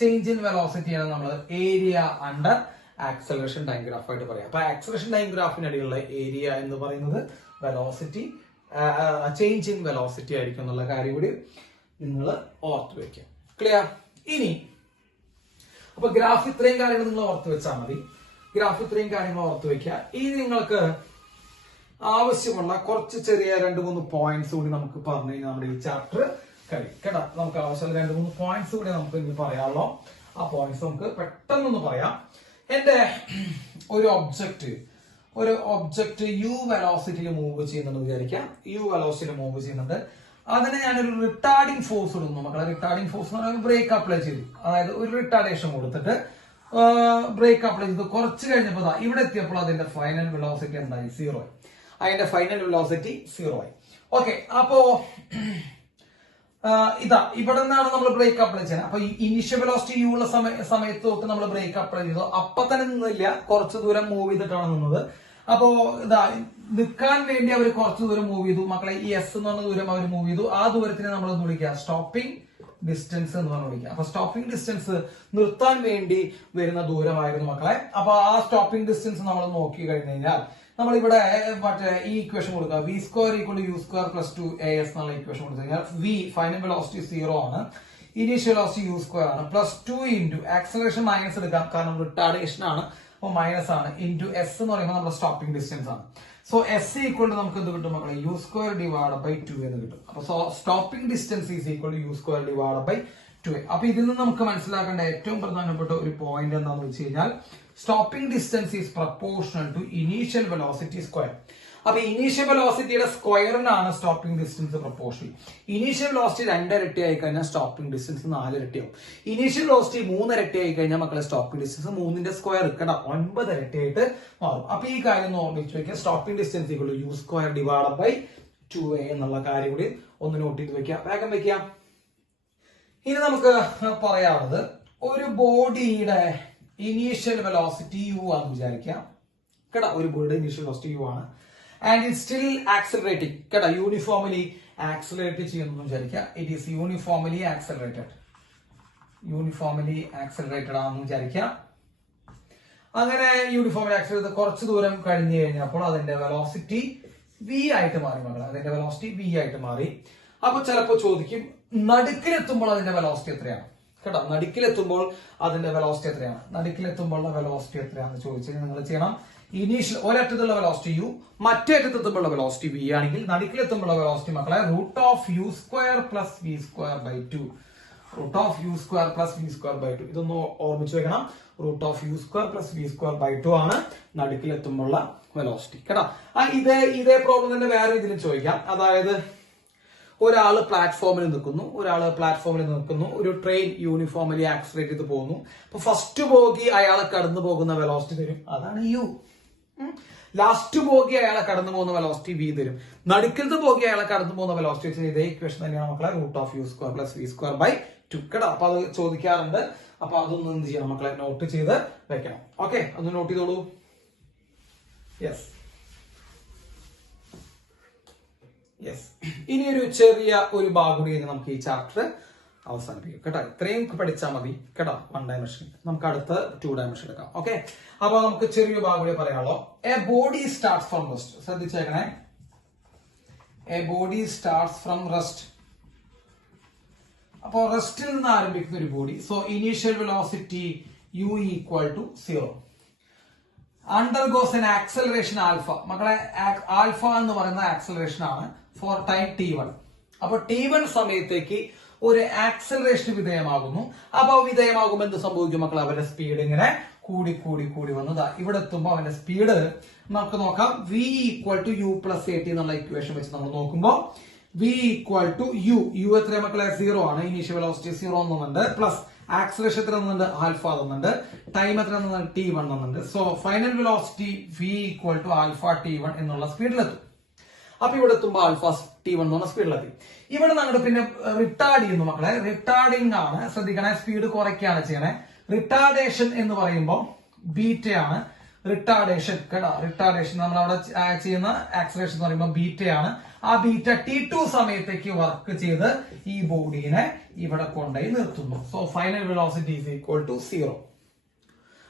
ചേഞ്ച് ഇൻ വെലോസിറ്റി ആണ് നമ്മൾ area under acceleration time graph ആയിട്ട് പറയാം. അപ്പൊ ആക്സലറേഷൻ ടൈം ഗ്രാഫിനിടയിലുള്ള ഏരിയ എന്ന് പറയുന്നത് വെലോസിറ്റി, ചേഞ്ച് ഇൻ വെലോസിറ്റി ആയിരിക്കും എന്നുള്ള കാര്യം കൂടി നിങ്ങൾ ഓർത്ത് വെക്കുക. ക്ലിയർ? ഇനി അപ്പൊ ഗ്രാഫ് ഇത്രയും കാര്യങ്ങൾ നിങ്ങൾ ഓർത്ത് വെച്ചാൽ മതി. ഗ്രാഫ് ഇത്രയും കാര്യങ്ങൾ ഓർത്ത് വെക്കുക. ഇനി നിങ്ങൾക്ക് ആവശ്യമുള്ള കുറച്ച് ചെറിയ 2-3 പോയിന്റ്സ് കൂടി നമുക്ക് പറഞ്ഞു കഴിഞ്ഞാൽ നമ്മുടെ ഈ ചാപ്റ്റർ കഴിയും കേട്ടോ. നമുക്ക് ആവശ്യമുള്ള 2-3 പോയിന്റ്സ് കൂടി നമുക്ക് ഇനി പറയാമല്ലോ. ആ പോയിന്റ്സ് നമുക്ക് പെട്ടെന്നൊന്ന് പറയാം. എന്റെ ഒരു ഒബ്ജക്റ്റ് യു വെലോസിറ്റിയിൽ മൂവ് ചെയ്യുന്നുണ്ട് വിചാരിക്കാം. യു വെലോസിറ്റിയിൽ മൂവ് ചെയ്യുന്നുണ്ട്. അതിന് ഞാനൊരു റിട്ടാർഡിംഗ് ഫോഴ്സ് ഇടുന്നു മക്കളെ. റിട്ടാർഡിംഗ് ഫോഴ്സ് എന്ന് പറയുമ്പോൾ ബ്രേക്ക് അപ്ലൈ ചെയ്തു. അതായത് ഒരു റിട്ടാർഡേഷൻ കൊടുത്തിട്ട് ബ്രേക്ക് അപ്ലൈ ചെയ്തു. കുറച്ച് കഴിഞ്ഞപ്പോൾ ഇവിടെ എത്തിയപ്പോൾ അതിന്റെ ഫൈനൽ വെലോസിറ്റി എന്തായി? 0 ആയി. അതിന്റെ ഫൈനൽ വെലോസിറ്റി 0 ആയി. ഓക്കെ, അപ്പോ ഇതാ ഇവിടെ നിന്നാണ് നമ്മൾ ബ്രേക്ക് അപ്ലൈ ചെയ്യുന്നത്. അപ്പൊ ഇനീഷ്യൽ വെലോസിറ്റി യു ഉള്ള സമയത്ത് തൊട്ട് നമ്മൾ ബ്രേക്ക് അപ്ലൈ ചെയ്തു. അപ്പൊ തന്നെ നിന്നില്ല, കുറച്ച് ദൂരം മൂവ് ചെയ്തിട്ടാണ് നിന്നത്. അപ്പോ ഇതാ നിൽക്കാൻ വേണ്ടി അവർ കുറച്ച് ദൂരം മൂവ് ചെയ്തു മക്കളെ. ഈ എസ് എന്ന് പറഞ്ഞ ദൂരം അവർ മൂവ് ചെയ്തു. ആ ദൂരത്തിനെ നമ്മൾ ഒന്ന് വിളിക്കുക സ്റ്റോപ്പിംഗ് ഡിസ്റ്റൻസ് എന്ന് പറഞ്ഞ് വിളിക്കുക. അപ്പൊ സ്റ്റോപ്പിംഗ് ഡിസ്റ്റൻസ് നിർത്താൻ വേണ്ടി വരുന്ന ദൂരമായിരുന്നു മക്കളെ. അപ്പൊ ആ സ്റ്റോപ്പിംഗ് ഡിസ്റ്റൻസ് നമ്മൾ നോക്കി കഴിഞ്ഞു കഴിഞ്ഞാൽ നമ്മൾ ഇവിടെ മറ്റേ ഈ ഇക്വേഷൻ കൊടുക്കുക. V square equal u square plus 2as എന്നുള്ള ഇക്വേഷൻ കൊടുത്തു കഴിഞ്ഞാൽ വി ഫൈനൽ വെലോസിറ്റി 0 ആണ്, ഇനീഷ്യൽ വെലോസിറ്റി യു സ്ക്വയർ ആണ്, പ്ലസ് 2 ഇൻറ്റു ആക്സലറേഷൻ മൈനസ് എടുക്കാം കാരണം റിട്ടാർഡേഷൻ ആണ്, അപ്പൊ മൈനസ് ആണ്, ഇൻറ്റു എസ് എന്ന് പറയുമ്പോൾ നമ്മുടെ സ്റ്റോപ്പിംഗ് ഡിസ്റ്റൻസ് ആണ്. സോ എസ് ഈക്വൽ ടു നമുക്ക് എന്ത് കിട്ടും മക്കളെ? യു സ്ക്വയർ ഡിവൈഡ് ബൈ 2 എന്ന് കിട്ടും. അപ്പൊ stopping distance is equal to u square divide by 2a. അപ്പൊ ഇതിൽ നിന്ന് നമുക്ക് മനസ്സിലാക്കേണ്ട ഏറ്റവും പ്രധാനപ്പെട്ട ഒരു പോയിന്റ് എന്താണെന്ന് വെച്ച് കഴിഞ്ഞാൽ stopping distance is proportional to initial velocity square. അപ്പൊ ഇനീഷ്യൽ വെലോസിറ്റിയുടെ സ്ക്വയറിനാണ് stopping distance proportional. Initial velocity 2 ഇരട്ടി ആയി കഴിഞ്ഞാൽ സ്റ്റോപ്പിംഗ് ഡിസ്റ്റൻസ് 4 ഇരട്ടിയാവും. ഇനീഷ്യൽ വെലോസിറ്റി 3 ഇരട്ടി ആയി കഴിഞ്ഞാൽ മക്കളെ സ്റ്റോപ്പിംഗ് ഡിസ്റ്റൻസ് 3ന്റെ സ്ക്വയർ കേട്ടോ 9 ഇരട്ടിയായിട്ട് മാറും. അപ്പൊ ഈ കാര്യം ഒന്ന് ഓർമ്മിച്ച് വെക്കുക. Stopping distance equal to u square divide by 2a എന്നുള്ള കാര്യം കൂടി ഒന്ന് നോട്ട് ചെയ്ത് വെക്കുക, വേഗം വെക്കുക. ഇനി നമുക്ക് പറയാനുള്ളത് ഒരു ബോഡിയുടെ ഇനീഷ്യൽ വെലോസിറ്റി യു ആണെന്ന് വിചാരിക്കാം കേട്ടോ. ഒരു ബോഡിയുടെ ഇനീഷ്യൽ വെലോസിറ്റി യു ആണ് ആൻഡ് ഇറ്റ് സ്റ്റിൽ ആക്സിലറേറ്റിംഗ് കേട്ടോ. യൂണിഫോംലി ആക്സിലറേറ്റ് ചെയ്യുന്നു വിചാരിക്കുക. ഇറ്റ് ഈസ് യൂണിഫോംലി ആക്സിലറേറ്റഡ് ആണെന്ന് വിചാരിക്കാം. അങ്ങനെ യൂണിഫോംലി ആക്സിലറേറ്റ് കുറച്ച് ദൂരം കഴിഞ്ഞു കഴിഞ്ഞപ്പോൾ അതിന്റെ വെലോസിറ്റി വി ആയിട്ട് മാറി മക്കളെ. അതിന്റെ വെലോസിറ്റി വി ആയിട്ട് മാറി. അപ്പൊ ചിലപ്പോൾ ചോദിക്കും നടുക്കിലെത്തുമ്പോൾ അതിന്റെ വെലോസിറ്റി എത്രയാണ് കേട്ടോ. നടുക്കിലെത്തുമ്പോൾ അതിന്റെ വെലോസിറ്റി എത്രയാണ്? നടുക്കിലെത്തുമ്പോഴുള്ള വെലോസിറ്റി എത്രയാണെന്ന് ചോദിച്ചാൽ നിങ്ങൾ ചെയ്യണം ഇനീഷ്യൽ ഒരറ്റത്തുള്ള വെലോസിറ്റി യു, മറ്റേ അറ്റത്തെത്തുമ്പോഴുള്ള വെലോസിറ്റി വി ആണെങ്കിൽ നടുക്കിലെത്തുമ്പോഴുള്ള വെലോസിറ്റി മക്കളെ root of u square plus v square by 2. Root of u square plus v square by 2 ഇതൊന്ന് ഓർമ്മിച്ച് വെക്കണം. Root of u square plus v square by 2 ആണ് നടുക്കിലെത്തുമ്പോഴുള്ള വെലോസിറ്റി കേട്ടോ. ഇതേ പ്രോബ്ലം തന്നെ വേറെ രീതിയിൽ ചോദിക്കാം. അതായത് ഒരാള് പ്ലാറ്റ്ഫോമിൽ നിൽക്കുന്നു, ഒരു ട്രെയിൻ യൂണിഫോമലി ആക്സിലറേറ്റ് ചെയ്ത് പോകുന്നു. അപ്പൊ ഫസ്റ്റ് ബോഗി അയാളെ കടന്നു പോകുന്ന വെലോസിറ്റി തരും, അതാണ് യു. ലാസ്റ്റ് ബോഗി അയാളെ കടന്നു പോകുന്ന വെലോസിറ്റി വി തരും. നടുക്കലത്തെ ബോഗി അയാളെ കടന്നു പോകുന്ന വെലോസിറ്റി വെച്ചാൽ ഇതേ ഇക്വേഷൻ തന്നെയാണ് മക്കളെ root of u square plus v square by 2 കേട്ടോ. അപ്പൊ അത് ചോദിക്കാറുണ്ട്. അപ്പൊ അതൊന്നും എന്ത് ചെയ്യണം മക്കളെ? നോട്ട് ചെയ്ത് വെക്കണം. ഓക്കെ, ഒന്ന് നോട്ട് ചെയ്തോളൂ. യെസ്. ഇനി ഒരു ചെറിയ ഒരു ഭാഗം കൂടി നമുക്ക് ഈ ചാപ്റ്റർ അവസാനിപ്പിക്കും കേട്ടോ. ഇത്രയും പഠിച്ചാൽ മതി കേട്ടോ. 1 ഡയമെൻഷൻ. നമുക്ക് അടുത്ത 2 ഡയമെൻഷൻ എടുക്കാം. ഓക്കെ, അപ്പൊ നമുക്ക് ചെറിയൊരു ഭാഗം കൂടി പറയാമല്ലോ. A body starts from rest. ശ്രദ്ധിച്ചേക്കണേ. A body starts from rest. അപ്പോ റെസ്റ്റിൽ നിന്ന് ആരംഭിക്കുന്ന ഒരു body. So initial velocity u equal to 0 undergoes an acceleration alpha. മക്കളെ ആൽഫ എന്ന് പറയുന്ന ആക്സലറേഷൻ ആണ് ഫോർ ടൈം t1. അപ്പൊ t1 സമയത്തേക്ക് ഒരു ആക്സലറേഷൻ വിധേയമാകുന്നു. അപ്പൊ വിധേയമാകുമ്പോൾ എന്ത് സംഭവിക്കും മക്കളെ? അവരുടെ സ്പീഡ് ഇങ്ങനെ കൂടി വന്നതാ. ഇവിടെ എത്തുമ്പോൾ അവന്റെ സ്പീഡ് നമുക്ക് നോക്കാം. v equal to u plus at എന്നുള്ള ഇക്വേഷൻ വെച്ച് നമ്മൾ നോക്കുമ്പോൾ v ഈക്വൽ ടു യു എത്ര മക്കളെ? 0 ആണ്. ഇനീഷ്യൽ വെലോസിറ്റി 0 എന്നുണ്ട്, പ്ലസ് ആക്സലറേഷൻ എത്ര തന്നുണ്ട്? ആൽഫ തന്നുണ്ട്. ടൈം എത്ര തന്നുണ്ട്? t1 തന്നുണ്ട്. So final velocity v equal to alpha t1 എന്നുള്ള സ്പീഡിലെത്തും. അപ്പൊ ഇവിടെ എത്തുമ്പോൾ ആൽഫ t1 എന്നുള്ള സ്പീഡിലെത്തി. ഇവിടെ നമ്മൾ പിന്നെ റിട്ടാർഡ് ചെയ്യുന്നു മക്കളെ. റിട്ടാർഡിംഗ് ആണ്. ശ്രദ്ധിക്കണേ, സ്പീഡ് കുറയ്ക്കുകയാണ് ചെയ്യണേ. റിട്ടാർഡേഷൻ എന്ന് പറയുമ്പോൾ ബീറ്റയാണ്. റിട്ടാർഡേഷൻ കേട്ടോ. റിട്ടാർഡേഷൻ നമ്മൾ അവിടെ ചെയ്യുന്ന ആക്സലറേഷൻ എന്ന് പറയുമ്പോൾ ബീറ്റയാണ്. ആ ബീറ്റ t2 സമയത്തേക്ക് വർക്ക് ചെയ്ത് ഈ ബോഡീനെ ഇവിടെ കൊണ്ടുപോയി നിർത്തുന്നു. So final velocity is equal to 0.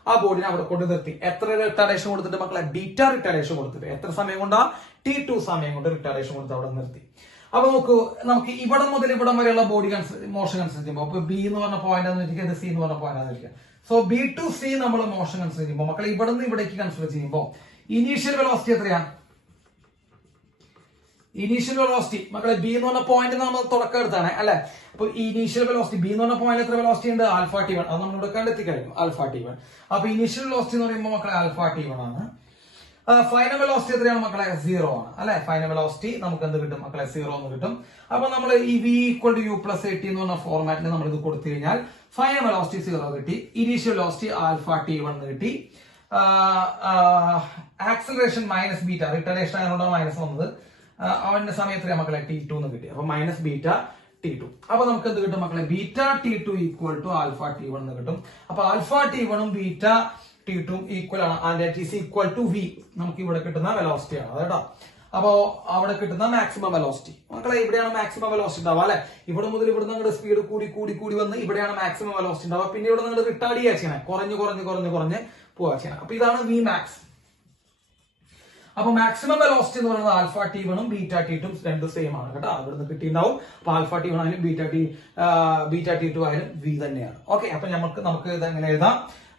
ആ ബോഡിനെ അവിടെ കൊണ്ട് നിർത്തി. എത്ര റിട്ടാർഡേഷൻ കൊടുത്തിട്ട് മക്കളെ? ബീറ്റ റിട്ടാർഡേഷൻ കൊടുത്തിട്ട്. എത്ര സമയം കൊണ്ടാ? t2 സമയം കൊണ്ട് റിട്ടാർഡേഷൻ കൊടുത്ത് അവിടെ നിർത്തി. അപ്പൊ നമുക്ക് ഇവിടെ മുതൽ ഇവിടം വരെയുള്ള ബോഡി മോഷൻ കൺസിഡർ ചെയ്യുമ്പോൾ അപ്പൊ ബി എന്ന് പറഞ്ഞ പോയിന്റ് ആണെന്നിരിക്കുക, സി എന്ന് പറഞ്ഞ പോയിന്റ് ആണെന്നിരിക്കുക. സോ ബി ടു സി നമ്മൾ മോഷൻ കൺസിഡർ ചെയ്യുമ്പോൾ മക്കളെ ഇവിടെ നിന്ന് ഇവിടേക്ക് കൺസിഡർ ചെയ്യുമ്പോൾ ഇനീഷ്യൽ വെലോസിറ്റി എത്രയാ? ഇനീഷ്യൽ വെലോസിറ്റി മക്കളെ ബി എന്ന് പറഞ്ഞ പോയിന്റ് നമ്മൾ തുടക്കം എടുത്താണ് അല്ലെ. അപ്പൊ ഇനീഷ്യൽ വെലോസിറ്റി ബി എന്ന് പറഞ്ഞ പോയിന്റ് എത്ര വെലോസിറ്റി ഉണ്ട്? Alpha T one. അത് നമ്മൾ ഇവിടെ കണ്ടെത്തി കഴിഞ്ഞു, ആൽഫ ടി വൺ. അപ്പൊ ഇനീഷ്യൽ വെലോസിറ്റി എന്ന് പറയുമ്പോൾ മക്കളെ ആൽഫ ടി വൺ ആണ്. ഫൈനൽ വെലോസിറ്റി എത്രയാണ് മക്കളെ? 0 ആണ് അല്ലെ. ഫൈനൽ വെലോസിറ്റി നമുക്ക് എന്ത് കിട്ടും മക്കളെ? 0 എന്ന് കിട്ടും. അപ്പൊ നമ്മൾ ഈ v equal to u plus 80 എന്ന് പറഞ്ഞ ഫോർമാറ്റിൽ നമ്മൾ ഇത് കൊടുത്തു കഴിഞ്ഞാൽ ഫൈനൽ വെലോസിറ്റി 0 കിട്ടി, initial velocity alpha T one കിട്ടി, ആക്സലറേഷൻ മൈനസ് ബീറ്റ, റിട്ടേർഡേഷൻ ആയതുകൊണ്ടാണ് മൈനസ് വന്നത്, അവന്റെ സമയത്ത് മക്കളെ T2 എന്ന് കിട്ടി. അപ്പൊ മൈനസ് ബീറ്റ T2. അപ്പൊ നമുക്ക് എന്ത് കിട്ടും മക്കളെ? Beta T2 equal to alpha T1 എന്ന് കിട്ടും. അപ്പൊ ആൽഫ T1ഉം ബീറ്റ T2 ഈക്വൽ ആണ്, and that is equal to v. നമുക്ക് ഇവിടെ കിട്ടുന്ന വെലോസിറ്റി ആണ് കേട്ടോ. അപ്പോ അവിടെ കിട്ടുന്ന മാക്സിമം വെലോസിറ്റി മക്കളെ ഇവിടെയാണ് മാക്സിമം വെലോസിറ്റി ഉണ്ടാവുക അല്ലെ. ഇവിടെ മുതൽ ഇവിടെ നിങ്ങളുടെ സ്പീഡ് കൂടി കൂടി കൂടി വന്ന് ഇവിടെയാണ് മാക്സിമം വെലോസിറ്റി ഉണ്ടാവുക. പിന്നെ ഇവിടെ നിങ്ങൾ റിട്ടാർഡ് ചെയ്യുക ചെയ്യണം, കുറഞ്ഞ് കുറഞ്ഞ് കുറഞ്ഞ് കുറഞ്ഞ് പോവുക ചെയ്യണം. അപ്പൊ ഇതാണ് v മാക്സ്. അപ്പൊ മാക്സിമം വെലോസിറ്റി എന്ന് പറയുന്നത് ആൽഫ T1ഉം ബീറ്റ T2ഉം രണ്ടും സെയിം ആണ് കേട്ടോ. അവിടുന്ന് കിട്ടിയിട്ടുണ്ടാവും. അപ്പൊ ആൽഫ T1 ആയാലും ബീറ്റ T2 ആയാലും v തന്നെയാണ്. ഓക്കെ, അപ്പൊ നമുക്ക് ഇത് എങ്ങനെ എഴുതാം?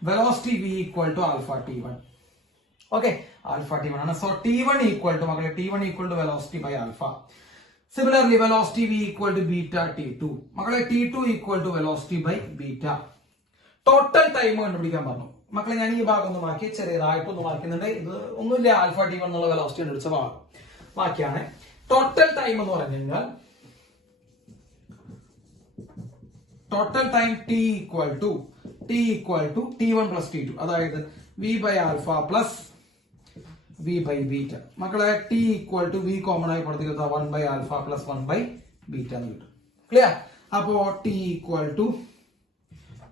Velocity v equal to alpha T1. Okay, alpha T1 ആണ്. സോ T1 ഈക്വൽ ടു മക്കളെ T1 equal to velocity by alpha. Similarly velocity v equal to beta T2 മക്കളെ T2 equal to velocity by beta. Total time കണ്ടുപിടിക്കാൻ പറഞ്ഞു മക്കളെ. ഞാൻ ഈ ഭാഗം ഒന്ന് മാറ്റി ചെറിയതായിട്ടൊന്ന് മാറ്റുന്നുണ്ട്. ഇത് ഒന്നുമില്ല, ആൽഫ T1 എന്നുള്ള വെലോസിറ്റി കണ്ടുപിടിച്ച ഭാഗം മാറ്റിയാണ്. ടോട്ടൽ ടൈം എന്ന് പറഞ്ഞു കഴിഞ്ഞാൽ total time T equal to T1 plus T2, അതായത് v by alpha plus v by beta. മക്കളെ T equal to v common ആയി കൊടുത്തിട്ട് 1 by alpha plus 1 by beta എന്ന് കിട്ടും. ക്ലിയർ? അപ്പോ T equal to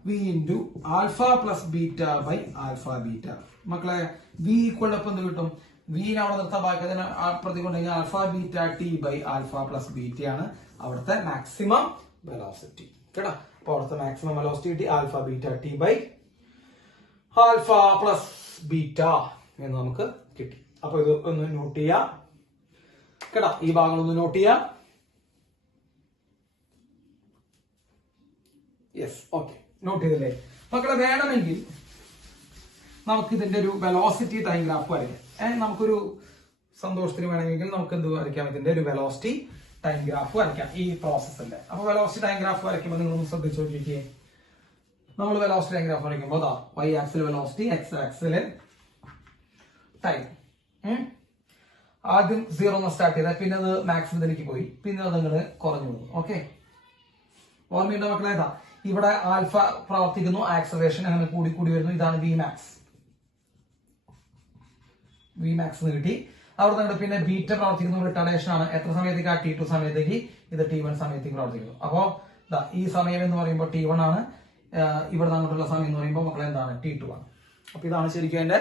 v into alpha plus beta by alpha beta. മക്കളെ v ഈക്വൽ ടു എന്ത് കിട്ടും? v അവിടെ നിർത്താൻ ബാക്കി അതിനെ പ്രതികൊണ്ടെങ്കിൽ alpha beta T by alpha plus beta ആണ് അവിടുത്തെ മാക്സിമം വെലോസിറ്റി കേട്ടോ. അപ്പൊ അവിടുത്തെ മാക്സിമം വെലോസിറ്റി കിട്ടി alpha beta T by alpha plus beta എന്ന് നമുക്ക് കിട്ടി. അപ്പൊ ഇത് ഒന്ന് നോട്ട് ചെയ്യാം കേട്ടോ, ഈ ഭാഗങ്ങൾ ഒന്ന് നോട്ട് ചെയ്യാം. യെസ്, ഓക്കെ, നോട്ട് ചെയ്തില്ലേ മക്കളെ? വേണമെങ്കിൽ നമുക്ക് ഇതിന്റെ ഒരു വെലോസിറ്റി ടൈം ഗ്രാഫ് വരയ്ക്കാം. നമുക്കൊരു സന്തോഷത്തിന് വേണമെങ്കിൽ നമുക്ക് എന്ത് വരയ്ക്കാം? ഇതിന്റെ ഒരു വെലോസിറ്റി ടൈം ഗ്രാഫ് വരയ്ക്കാം ഈ പ്രോസസ്സിന്റെ. അപ്പൊ വെലോസിറ്റി ടൈം ഗ്രാഫ് വരയ്ക്കുമ്പോൾ നിങ്ങളൊന്ന് ശ്രദ്ധിച്ചു നോക്കിയേ. നമ്മൾ വെലോസിറ്റി ടൈം ഗ്രാഫ് വരയ്ക്കുമ്പോൾ y axis velocity, x axis time. ആദ്യം 0 സ്റ്റാർട്ട് ചെയ്താൽ പിന്നെ അത് മാക്സിമത്തിലേക്ക് പോയി, പിന്നെ അത് നിങ്ങൾ കുറഞ്ഞു പോകുന്നു. ഓക്കെ, ഓർമ്മയുണ്ടോ മക്കളെ? ഇവിടെ ആൽഫ പ്രവർത്തിക്കുന്നു, ആക്സലറേഷൻ അങ്ങനെ കൂടി കൂടി വരുന്നു. ഇതാണ് v മാക്സ് എന്ന് കിട്ടി. അവിടെ നിന്ന് പിന്നെ ബീറ്റ പ്രവർത്തിക്കുന്നു, റിട്ടേർഡേഷൻ ആണ്. എത്ര സമയത്തേക്ക്? ആ T2 സമയത്തേക്ക്. ഇത് T1 സമയത്തേക്ക് പ്രവർത്തിക്കുന്നു. അപ്പോ ഈ സമയം എന്ന് പറയുമ്പോൾ T1 ആണ്, ഇവിടെ അങ്ങോട്ടുള്ള സമയം എന്ന് പറയുമ്പോൾ മക്കളെ എന്താണ്? T2 ആണ്. അപ്പൊ ഇതാണ് ശരിക്കും എന്റെ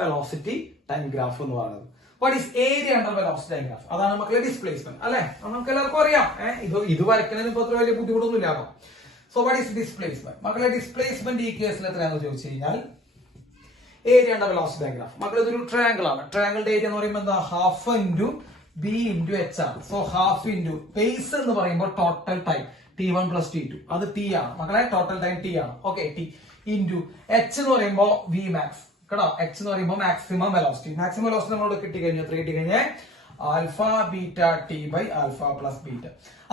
വെലോസിറ്റി ടൈം ഗ്രാഫ് എന്ന് പറയുന്നത്. What is area under velocity time graph? അതാണ് മക്കളെ ഡിസ്പ്ലേസ്മെന്റ് അല്ലെ. നമുക്ക് എല്ലാവർക്കും അറിയാം. ഇത് വരയ്ക്കുന്നതിന് ഇപ്പൊ അത്ര വലിയ ബുദ്ധിമുട്ടൊന്നും ഇല്ലാതെ. So what is displacement? മക്കളെ ഡിസ്പ്ലേസ്മെന്റ് ഈ കേസിൽ എത്രയാണെന്ന് ചോദിച്ചു കഴിഞ്ഞാൽ area under velocity time graph. മക്കളെ ഇതൊരു ട്രയാങ്കിൾ ആണ്. ട്രയാങ്കിളിന്റെ ഏരിയ എന്ന് പറയുമ്പോൾ എന്താ? Half into B into H ആണ്. സോ ഹാഫ് ഇൻറ്റു ബേസ് എന്ന് പറയുമ്പോൾ total time T1 plus T2, അത് T ആണ് മക്കളെ. ടോട്ടൽ ടൈം T ആണ്. ഓക്കെ, T ഇൻറ്റു എച്ച് എന്ന് പറയുമ്പോൾ v മാക്സ് കേട്ടോ. എച്ച് എന്ന് പറയുമ്പോൾ മാക്സിമം വെലോസിറ്റി. മാക്സിമം വെലോസിറ്റി നമ്മളോട് കിട്ടിക്കഴിഞ്ഞു. എത്ര കിട്ടിക്കഴിഞ്ഞാൽ alpha beta T by alpha plus beta.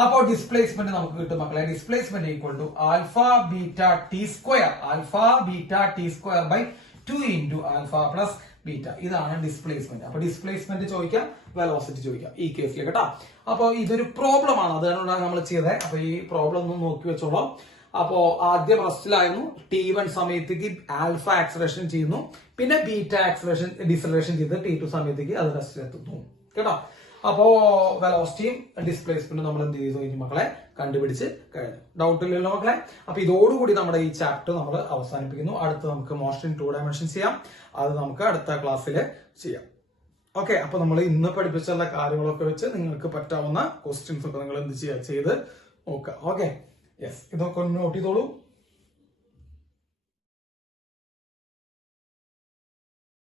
അപ്പോ ഡിസ്പ്ലേസ്മെന്റ് നമുക്ക് കിട്ടും മക്കളെ. Displacement equal to alpha beta T square, alpha beta T square by 2 into alpha plus beta. ഇതാണ് ഡിസ്പ്ലേസ്മെന്റ്. അപ്പൊ ഡിസ്പ്ലേസ്മെന്റ് ചോദിക്കാം, വെലോസിറ്റി ചോദിക്കാം ഈ കേസിൽ കേട്ടോ. അപ്പൊ ഇതൊരു പ്രോബ്ലം ആണ്, അതാണ് നമ്മൾ ചെയ്തത്. അപ്പൊ ഈ പ്രോബ്ലം ഒന്ന് നോക്കി വെച്ചോളാം. അപ്പോ ആദ്യം ഫസ്റ്റിലായിരുന്നു T1 സമയത്തേക്ക് ആൽഫ ആക്സലറേഷൻ ചെയ്യുന്നു, പിന്നെ ബീറ്റ ആക്സലറേഷൻ ഡിസലറേഷൻ ചെയ്ത് T2 സമയത്തേക്ക് അത് റെസ്റ്റിലെത്തുന്നു കേട്ടോ. അപ്പോ വെലോസിറ്റിയും ഡിസ്പ്ലേസ്മെന്റും നമ്മൾ എന്ത് ചെയ്തു കഴിഞ്ഞു മക്കളെ? കണ്ടുപിടിച്ച് കഴിഞ്ഞു. ഡൗട്ട് ഇല്ലല്ലോ മക്കളെ? അപ്പൊ ഇതോടുകൂടി നമ്മുടെ ഈ ചാപ്റ്റർ നമ്മൾ അവസാനിപ്പിക്കുന്നു. അടുത്ത് നമുക്ക് മോഷൻ ഇൻ 2 ഡയമെൻഷൻസ് ചെയ്യാം. അത് നമുക്ക് അടുത്ത ക്ലാസ്സിൽ ചെയ്യാം. ഓക്കെ, അപ്പൊ നമ്മൾ ഇന്ന് പഠിപ്പിച്ചുള്ള കാര്യങ്ങളൊക്കെ വെച്ച് നിങ്ങൾക്ക് പറ്റാവുന്ന ക്വസ്റ്റ്യൻസ് ഒക്കെ നിങ്ങൾ എന്ത് ചെയ്യുക? ചെയ്ത് നോക്കുക. ഓക്കെ, യെസ്, ഇതൊക്കെ നോട്ട് ചെയ്തോളൂ.